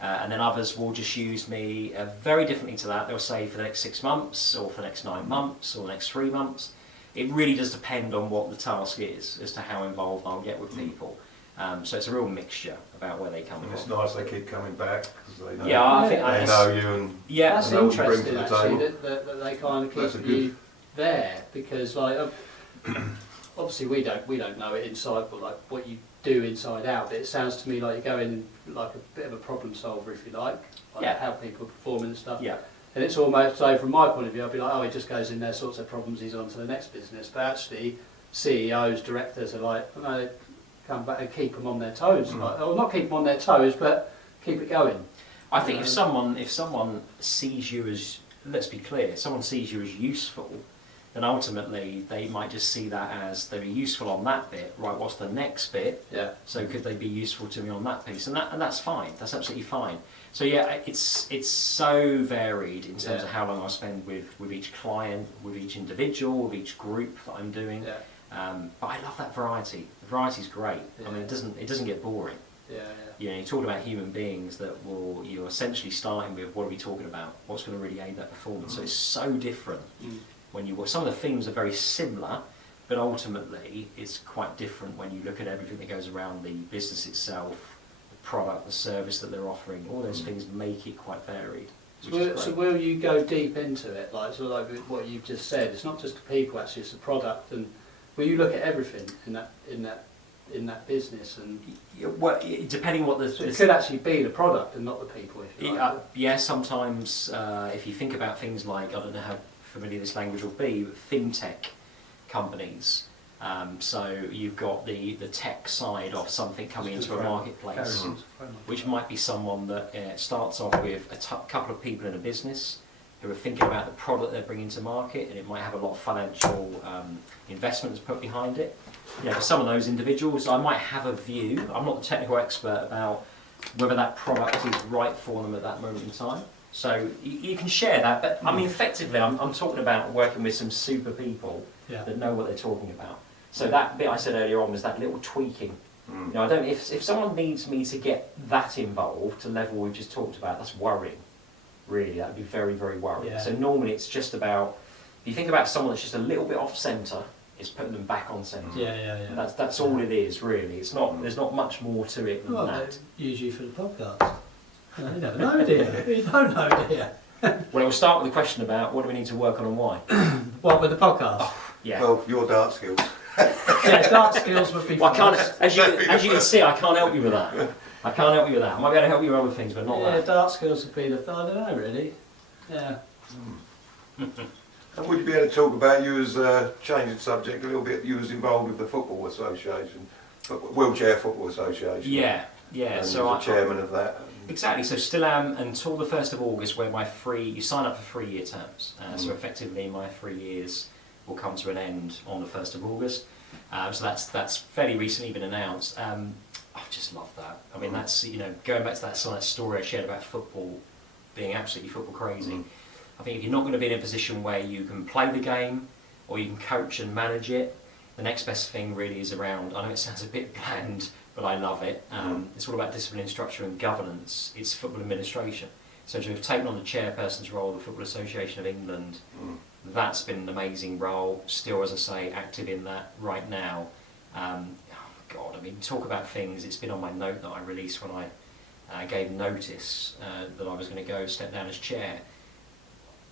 And then others will just use me very differently to that. They'll say for the next 6 months or for the next 9 months or the next 3 months. It really does depend on what the task is as to how involved I'll get with people. So it's a real mixture about where they come from. It's nice they keep coming back because they know, I think they know you and that's know what you bring to interesting the actually table. that they kind of keep you there, because like obviously we don't know it inside, but like what you do inside out. But it sounds to me like you go in like a bit of a problem solver, if you like how people perform and stuff. Yeah. And it's almost, so from my point of view, I'd be like, oh, he just goes in there, sorts of problems, he's on to the next business. But actually, CEOs, directors are like, no, they come back and keep them on their toes. Like, or not keep them on their toes, but keep it going. I think if someone sees you as, let's be clear, someone sees you as useful, then ultimately they might just see that as they're useful on that bit. Right, what's the next bit? Yeah. So could they be useful to me on that piece? And that's fine. That's absolutely fine. So yeah, it's so varied in terms of how long I spend with each client, with each individual, with each group that I'm doing. Yeah. But I love that variety. The variety's great. Yeah. I mean, it doesn't get boring. Yeah. You know, you talk about human beings you're essentially starting with what are we talking about? What's going to really aid that performance? So it's so different when you watch. Some of the themes are very similar, but ultimately it's quite different when you look at everything that goes around the business itself, the product, the service that they're offering. All those things make it quite varied. So will you go deep into it, like what you've just said? It's not just the people, actually, it's the product, and will you look at everything in that business? And well, depending what so it could actually be the product and not the people. If you like. Yeah, sometimes if you think about things like, I don't know how familiar this language will be, but fintech companies. So you've got the tech side of something coming into a marketplace, which might be someone that starts off with a couple of people in a business who are thinking about the product they're bringing to market, and it might have a lot of financial investments put behind it. You know, for some of those individuals, I might have a view. I'm not the technical expert about whether that product is right for them at that moment in time. So you can share that, but I mean, effectively, I'm talking about working with some super people that know what they're talking about. So that bit I said earlier on was that little tweaking. You know, if someone needs me to get that involved to the level we've just talked about, that's worrying. Really, that would be very, very worrying. So normally it's just about, if you think about someone that's just a little bit off centre, it's putting them back on centre. Yeah. That's all it is, really. It's not. There's not much more to it than that. Usually for the podcast. You never know, dear. You don't know, dear. Well, we'll start with the question about what do we need to work on and why. What, with the podcast? Yeah. Well, your dart skills. Yeah, dart skills would be Well, I fun. can't, as you can see, I can't help you with that. I can't help you with that. I might be able to help you with other things, but not Yeah, that. dart skills would be the, I don't know, really. Yeah. And would you be able to talk about, you as changing subject a little bit, you was involved with the Football Association, Wheelchair Football Association. Yeah. And So you was the chairman of that. Exactly. So still am until the 1st of August, where you sign up for 3-year terms. So effectively, my 3 years will come to an end on the 1st of August. So that's fairly recently been announced. I just love that. I mean, that's, you know, going back to that story I shared about football being absolutely football crazy. I think if you're not going to be in a position where you can play the game or you can coach and manage it, the next best thing really is around, I know it sounds a bit bland, but I love it. It's all about discipline, structure and governance. It's football administration. So we've taken on the chairperson's role of the Football Association of England. That's been an amazing role. Still, as I say, active in that right now. God, I mean, talk about things. It's been on my note that I released when I gave notice that I was going to go step down as chair.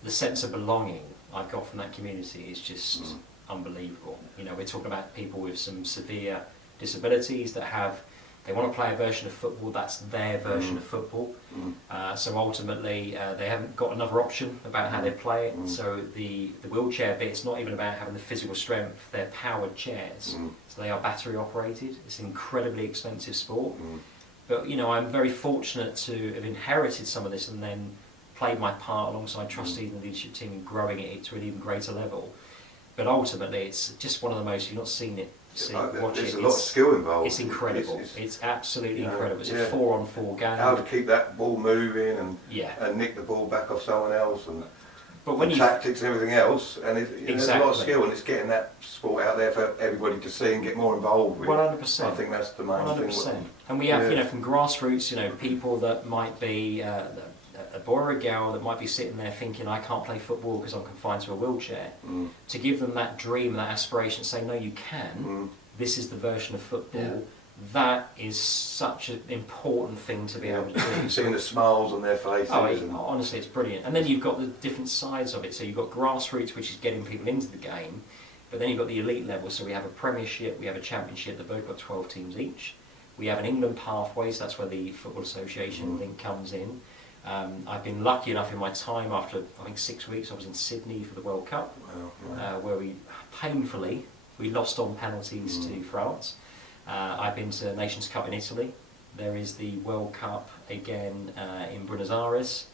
The sense of belonging I've got from that community is just unbelievable. You know, we're talking about people with some severe disabilities that they want to play a version of football, that's their version of football. So ultimately, they haven't got another option about how they play it. So the wheelchair bit, it's not even about having the physical strength, they're powered chairs. So they are battery operated. It's an incredibly expensive sport. But, you know, I'm very fortunate to have inherited some of this and then played my part alongside trustees and the leadership team in growing it to an even greater level. But ultimately, it's just one of the most, you've not seen it see, There's watch it. a lot of skill involved. It's incredible. It's absolutely incredible. It's a 4-on-4 game. How to keep that ball moving yeah. and nick the ball back off someone else, and but when tactics and everything else, and there's a lot of skill, and it's getting that sport out there for everybody to see and get more involved with. 100%. I think that's the main 100%. thing. And we have, from grassroots, people that might be a boy or a girl that might be sitting there thinking, I can't play football because I'm confined to a wheelchair. To give them that dream, that aspiration, say, no, you can. This is the version of football. Yeah. That is such an important thing to be able to do. Seeing the smiles on their faces. Honestly, it's brilliant. And then you've got the different sides of it. So you've got grassroots, which is getting people into the game. But then you've got the elite level. So we have a Premiership, we have a Championship. They've both got 12 teams each. We have an England pathway, so that's where the Football Association link comes in. I've been lucky enough in my time, after I think 6 weeks, I was in Sydney for the World Cup, where we painfully lost on penalties to France. I've been to the Nations Cup in Italy. There is the World Cup again in Buenos Aires,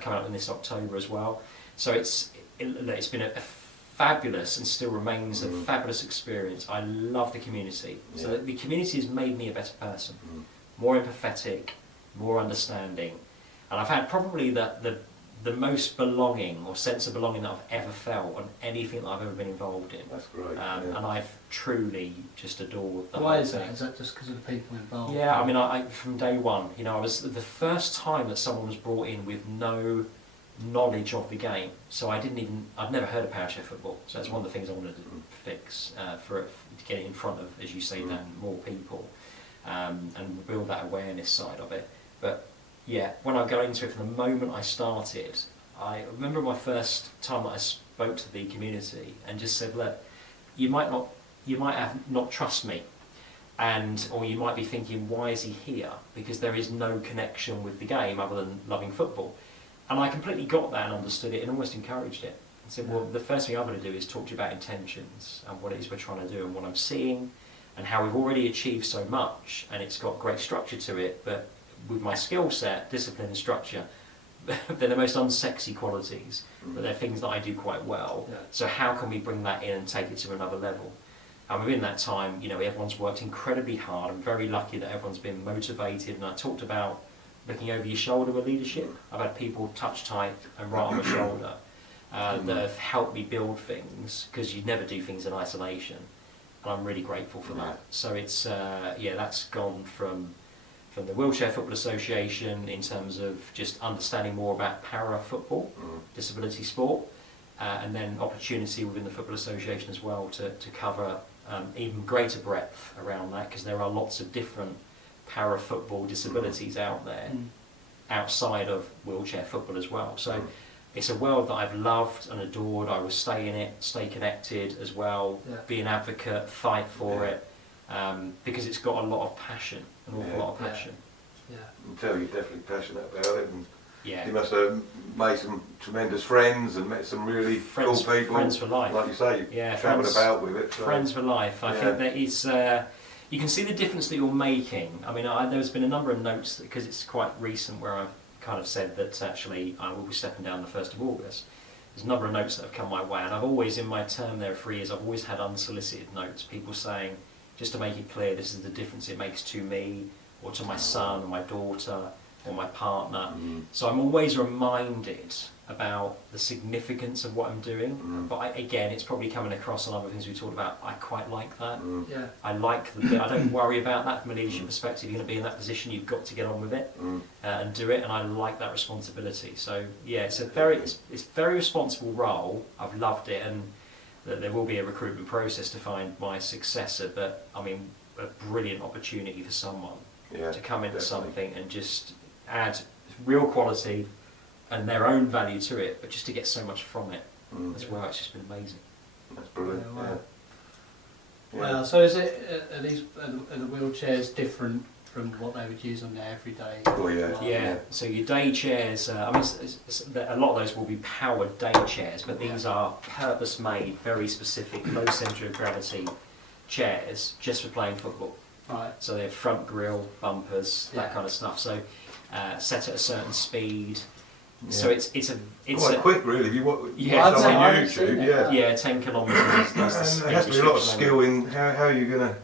coming up in this October as well. So it's been a fabulous, and still remains a fabulous experience. I love the community. So the community has made me a better person, more empathetic, more understanding. And I've had probably the most belonging, or sense of belonging, that I've ever felt on anything that I've ever been involved in. That's great. And I've truly just adored the Why whole is thing. that? Is that just because of the people involved? Yeah, I mean, I from day one, I was the first time that someone was brought in with no knowledge of the game. So I'd never heard of PowerShare football. So that's one of the things I wanted to fix to get it in front of, as you say, Dan, more people, and build that awareness side of it. But yeah, when I got into it, from the moment I started, I remember my first time that I spoke to the community and just said, look, you might have not trust me, or you might be thinking, why is he here? Because there is no connection with the game other than loving football. And I completely got that and understood it and almost encouraged it. And said, well, the first thing I'm going to do is talk to you about intentions and what it is we're trying to do and what I'm seeing and how we've already achieved so much, and it's got great structure to it, but with my skill set, discipline and structure, they're the most unsexy qualities, but they're things that I do quite well. Yeah. So how can we bring that in and take it to another level? And within that time, everyone's worked incredibly hard. I'm very lucky that everyone's been motivated. And I talked about looking over your shoulder with leadership. I've had people touch tight and right on my shoulder that have helped me build things, because you never do things in isolation. And I'm really grateful for that. So it's, that's gone from the Wheelchair Football Association in terms of just understanding more about para football, disability sport, and then opportunity within the Football Association as well to cover even greater breadth around that, because there are lots of different para football disabilities out there outside of wheelchair football as well. So it's a world that I've loved and adored. I will stay in it, stay connected as well, be an advocate, fight for it, because it's got a lot of passion. An awful lot of passion. Yeah. I can tell you're definitely passionate about it, and you must have made some tremendous friends and met some really cool people. Friends for life. Like you say, you travelled about with it. So. Friends for life. I think that it's, you can see the difference that you're making. I mean, there's been a number of notes, because it's quite recent, where I've kind of said that actually I will be stepping down the 1st of August. There's a number of notes that have come my way, and I've always, in my term there of 3 years, I've always had unsolicited notes, people saying, just to make it clear, this is the difference it makes to me, or to my son, or my daughter, or my partner. So I'm always reminded about the significance of what I'm doing. But again, it's probably coming across on other things we talked about. I quite like that. Yeah. I like the bit. I don't worry about that from a leadership perspective. You're going to be in that position, you've got to get on with it and do it. And I like that responsibility. So yeah, it's a very responsible role. I've loved it, and there will be a recruitment process to find my successor. But I mean, a brilliant opportunity for someone to come into something and just add real quality and their own value to it, but just to get so much from it as well. It's just been amazing. That's brilliant. Well, so is it, are the wheelchairs different from what they would use on their everyday life? Yeah, so your day chairs, I mean, a lot of those will be powered day chairs, but these are purpose-made, very specific, low centre of gravity chairs just for playing football. Right. So they have front grille, bumpers, that kind of stuff. So set at a certain speed, So it's quite quick, really. If you watch yeah, on I've YouTube, yeah, 10 kilometres. and there has to be a lot of skill in how you're going to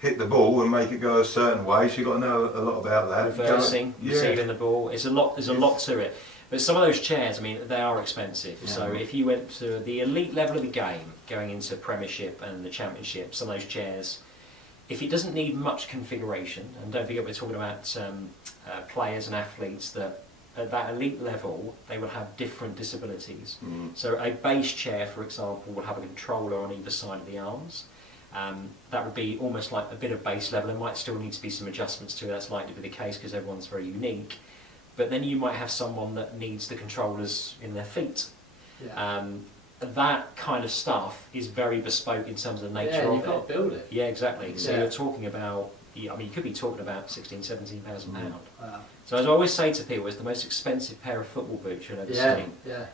hit the ball and make it go a certain way. So you've got to know a lot about that. Reversing, receiving the ball. There's a lot to it. But some of those chairs, I mean, they are expensive. Yeah. So if you went to the elite level of the game, going into Premiership and the Championship, some of those chairs, if it doesn't need much configuration, and don't forget we're talking about players and athletes that at that elite level, they will have different disabilities. So a base chair, for example, will have a controller on either side of the arms. That would be almost like a bit of base level. There might still need to be some adjustments to it. That's likely to be the case because everyone's very unique. But then you might have someone that needs the controllers in their feet. Yeah. That kind of stuff is very bespoke in terms of the nature of it. Yeah, you've got to build it. Yeah, exactly. So you're talking about, I mean, you could be talking about £16,000, £17,000. Wow. So as I always say to people, it's the most expensive pair of football boots you'll ever see. Yeah.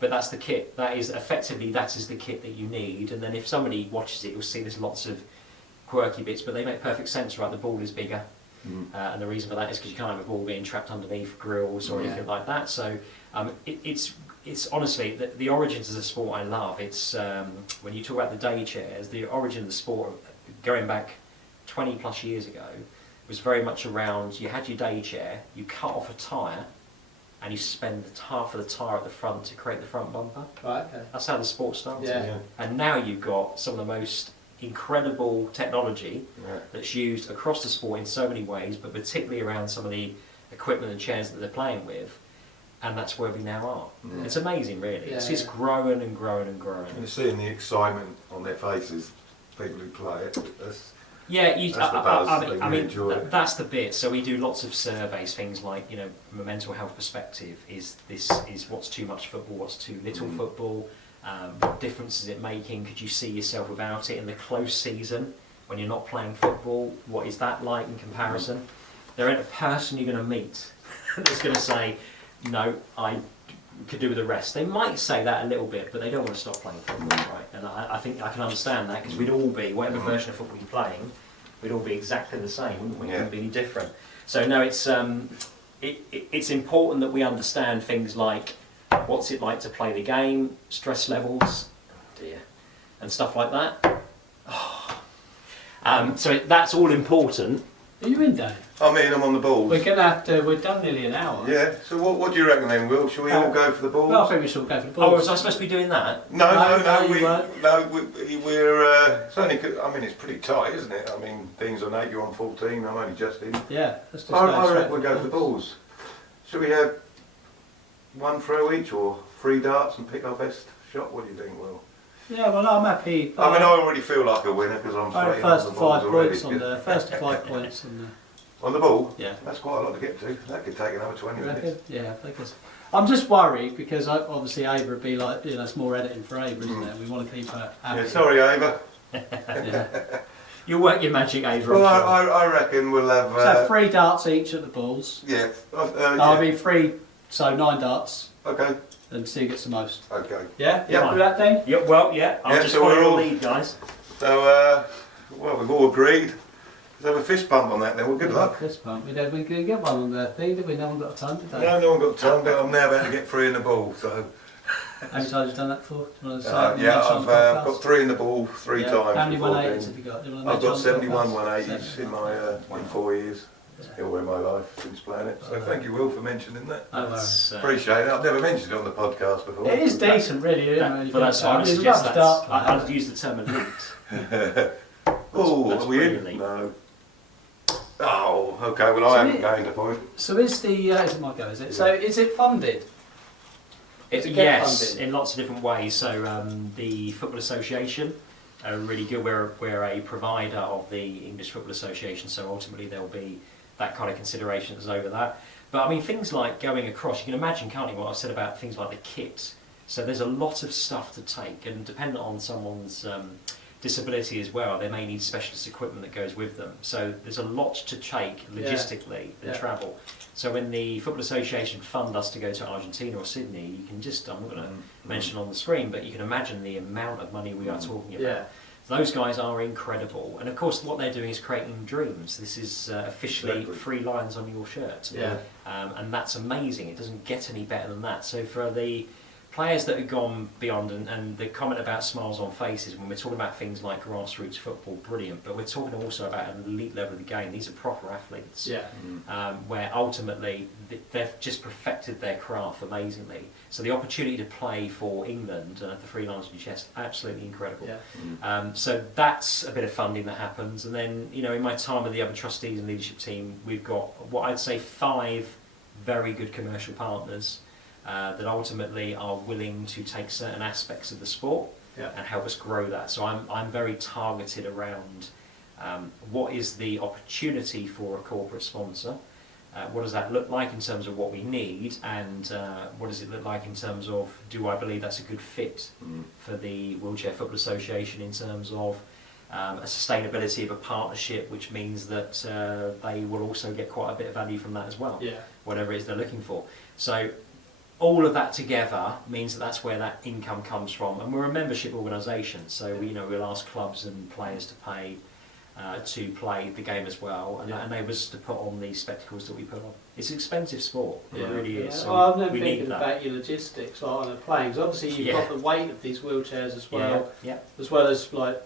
But that's the kit. That is the kit that you need. And then if somebody watches it, you'll see there's lots of quirky bits, but they make perfect sense, right? The ball is bigger. And the reason for that is because you can't have a ball being trapped underneath grills or anything like that. So it's honestly the origins of the sport I love. It's when you talk about the day chairs, the origin of the sport going back 20 plus years ago was very much around, you had your day chair, you cut off a tyre and you spend half of the tyre at the front to create the front bumper. Right, okay. That's how the sport started. Yeah. And now you've got some of the most incredible technology that's used across the sport in so many ways, but particularly around some of the equipment and chairs that they're playing with, and that's where we now are. It's amazing, really. It's just growing and growing and growing. And you're seeing the excitement on their faces, people who play it. That's that's the bit. So we do lots of surveys, things like, from a mental health perspective, is what's too much football, what's too little football, what difference is it making, could you see yourself without it in the close season when you're not playing football, what is that like in comparison? There ain't a person you're going to meet that's going to say, no, I could do with the rest. They might say that a little bit, but they don't want to stop playing football, right? And I think I can understand that, because we'd all be, whatever version of football you're playing, we'd all be exactly the same, wouldn't we? It wouldn't be any different. So no, it's important that we understand things like what's it like to play the game, stress levels, and stuff like that. So that's all important. Are you in, Dave? I'm on the balls. We're gonna have to. We've done nearly an hour. Yeah. So what do you reckon then, Will? Shall we all go for the balls? No, I think we should go for the balls. Oh, was I supposed to be doing that? No. We're. It's only. It's pretty tight, isn't it? Dean's on 8, you're on 14. I'm only just in. Yeah. Let's just I reckon we'll go for the balls. Should we have one throw each, or 3 darts and pick our best shot? What do you think, Will? Yeah, well, I'm happy. I already feel like a winner because I'm straight on the balls already. First to 5 points on the... On the ball? Yeah. That's quite a lot to get to. That could take another 20 minutes. Yeah, because I'm just worried because obviously Ava would be like, it's more editing for Ava, isn't it? We want to keep her happy. Yeah, sorry, Ava. You'll work your magic, Ava. Well, I reckon we'll have... So 3 darts each at the balls. Yeah. I'll be 3, so 9 darts. Okay. And see who gets the most. Okay. Yeah? Yeah. Do that then? Yeah, well, yeah. I'll just follow your lead, guys. So, we've all agreed. Let's have a fist bump on that then. Well, good luck. Fist bump. We didn't get one on the thing, did we? No one got a ton, did they? No one got a ton, but I'm now about to get 3 in the ball, so... How many times have you done that for? I've got 3 in the ball 3 times. How many 180s have you got? I've got 71 180s in my in 4 years. All in my life since playing it. So thank you, Will, for mentioning that. Appreciate it. I've never mentioned it on the podcast before. It is decent, really. But that's why I would suggest that. I'd use the term elite. Oh, are we in? No. Oh, okay. Well, I haven't gained a point. So is it my go? Is it? So is it funded? Yes, in lots of different ways. So the Football Association are really good. We're a provider of the English Football Association, so ultimately there'll be that kind of considerations over that. But things like going across, you can imagine, can't you, what I've said about things like the kit. So there's a lot of stuff to take, and dependent on someone's disability as well, they may need specialist equipment that goes with them. So there's a lot to take logistically and travel. So when the Football Association fund us to go to Argentina or Sydney, you can just, I'm not going to mention on the screen, but you can imagine the amount of money we are talking about. Those guys are incredible, and of course what they're doing is creating dreams. This is officially 3 lines on your shirt, and that's amazing. It doesn't get any better than that. So for the players that have gone beyond, and the comment about smiles on faces, when we're talking about things like grassroots football, brilliant, but we're talking also about an elite level of the game. These are proper athletes, where ultimately they've just perfected their craft amazingly. So the opportunity to play for England and have the 3 lines on your chest, absolutely incredible. So that's a bit of funding that happens, and then in my time with the other trustees and leadership team, we've got what I'd say 5 very good commercial partners that ultimately are willing to take certain aspects of the sport and help us grow that. So I'm very targeted around what is the opportunity for a corporate sponsor, what does that look like in terms of what we need, and what does it look like in terms of, do I believe that's a good fit for the Wheelchair Football Association in terms of a sustainability of a partnership, which means that they will also get quite a bit of value from that as well, whatever it is they're looking for. So all of that together means that that's where that income comes from, and we're a membership organisation, so we'll ask clubs and players to pay to play the game as well, and that enables us to put on these spectacles that we put on. It's an expensive sport, it really is. So I'm then thinking about your logistics on the playing, because obviously you've got the weight of these wheelchairs as well, as well as like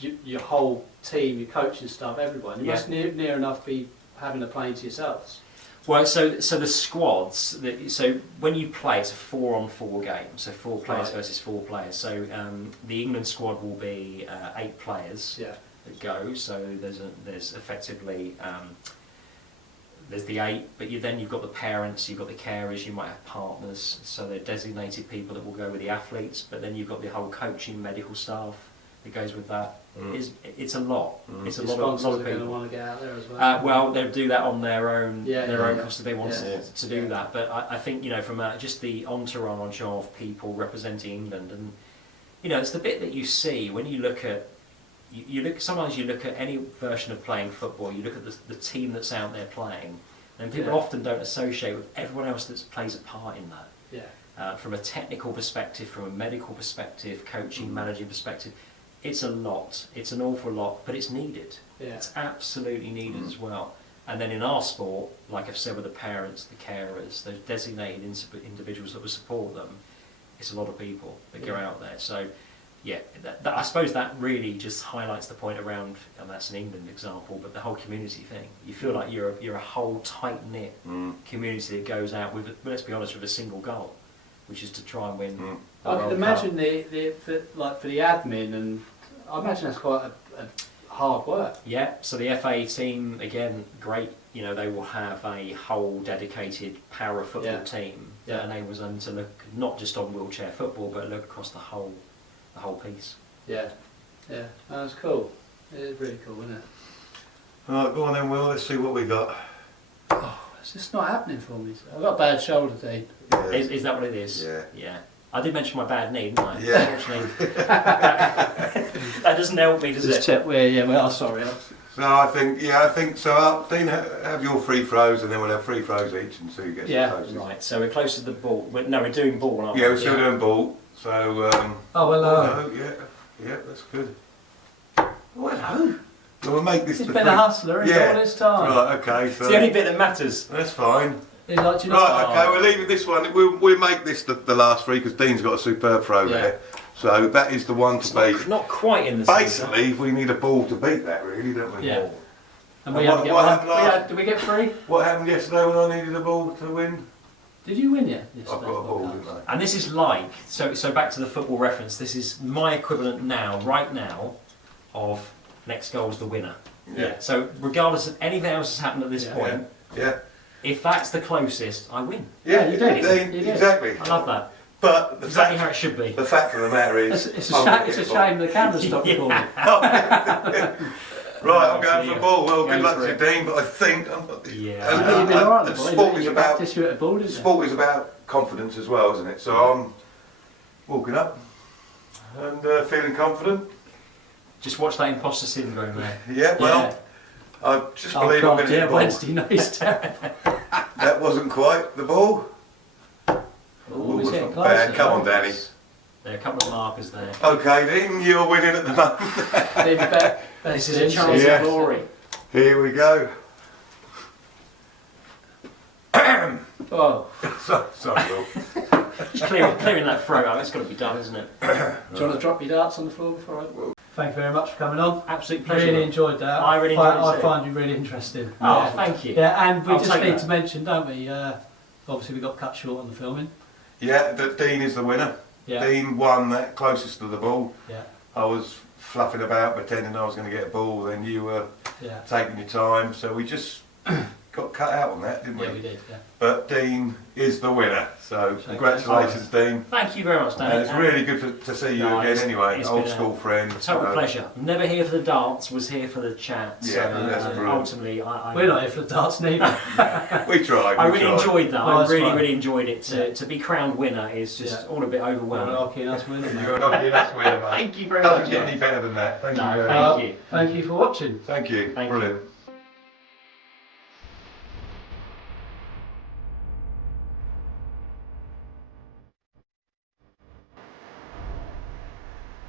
your whole team, your coaching staff, everyone. You must near enough be having a plane to yourselves. Well, so the squads. So when you play, it's a 4-on-4 game. So 4 players versus 4 players. So the England squad will be 8 players that go. So there's effectively there's the 8, but then you've got the parents, you've got the carers, you might have partners. So they're designated people that will go with the athletes. But then you've got the whole coaching, medical staff that goes with that. It's a lot. It's a lot of people. Going to want to get out there as well. Well, they'll do that on their own cost if they want to do that. But I think from just the entourage of people representing England, and it's the bit that you see when you look at sometimes you look at any version of playing football. You look at the team that's out there playing, and people often don't associate with everyone else that plays a part in that. From a technical perspective, from a medical perspective, coaching, managing perspective. It's a lot, it's an awful lot, but it's needed. It's absolutely needed as well. And then in our sport, like I've said with the parents, the carers, those designated individuals that will support them, it's a lot of people that go out there. So I suppose that really just highlights the point around, and that's an England example, but the whole community thing. You feel like you're a whole tight-knit community that goes out with, let's be honest, with a single goal, which is to try and win the I World can imagine Cup. for the admin, and I imagine that's quite a hard work. Yeah, so the FA team, again, great. They will have a whole dedicated para football team that enables them to look not just on wheelchair football, but look across the whole piece. That's cool. It is really cool, isn't it? Right, go on then, Will. Let's see what we got. It's just not happening for me. I've got a bad shoulder thing. Is that what it is? Yeah. I did mention my bad knee, didn't I? Yeah. Unfortunately. That doesn't help me, does it? Just check where, sorry. So I think so. Dean, have your free throws, and then we'll have 3 throws each, and see who gets the closest. Right. So we're close to the ball. We're doing ball, aren't we? Yeah, we're still doing ball. So. Hello. Yeah, that's good. Oh, hello. So we'll make this. He's been a hustler in all this time. Right. Okay. So it's the only bit that matters. That's fine. Like, Okay, we're leaving this one. We'll make this the last 3 because Dean's got a superb throw there. So that is the one to beat. Not quite in the Basically, centre. we need a ball to beat that, really, don't we? Yeah. And what happened last? Did we get 3? What happened yesterday when I needed a ball to win? Did you win yet? I've got a ball, didn't I? And this is like, so back to the football reference, this is my equivalent right now, of next goal's the winner. Yeah. So regardless of anything else that's happened at this point, if that's the closest, I win. Yeah, you did. Exactly. I love that. But Exactly how it should be. The fact of the matter is... It's a shame the camera stopped recording. Right, I'm going for the ball. Well, good luck to you, Dean, but I think... You've been alright with the ball. Sport is about confidence as well, isn't it? So I'm walking up and feeling confident. Just watch that imposter syndrome there. Yeah, well, I just believe I'm going to hit the ball. Wednesday night's That wasn't quite the ball. Oh, Bad. Come on, Danny. There are a couple of markers there. Okay, Dean, you're winning at the moment. This is a chance Yeah. of glory. Here we go. Oh, Sorry, Will. Just clearing that throat out, it's got to be done, isn't it? do you want to drop your darts on the floor before I... Thank you very much for coming on. Absolute pleasure. Really enjoyed that. I really enjoyed it I too. find you really interesting. Oh, Yeah. thank you. Yeah, and we I'll just take need that. to mention, don't we? Obviously, we got cut short on the filming. Yeah, Dean is the winner. Yeah. Dean won that closest to the ball. Yeah. I was fluffing about, pretending I was going to get a ball, then you were Yeah. taking your time, so we just got cut out on that, didn't we? Yeah, we did. Yeah. But Dean is the winner, so congratulations, Dean. Thank you very much, Dan. And it's really good to see you No, again anyway, it's old been a school friend. Total pleasure. Never here for the darts, was here for the chat. Yeah, so, that's brilliant. ultimately, We're not here for the darts neither. We tried. I we really tried. enjoyed that. Nice I really, one. really enjoyed it. To be crowned winner is just Yeah. all a bit Well, overwhelming. lucky and us winning, mate. You're not here, that's winner, mate. Thank you very Doesn't much. get any better than that. Thank No, you very thank much. you. Thank you for watching. Thank you. Thank you. Brilliant.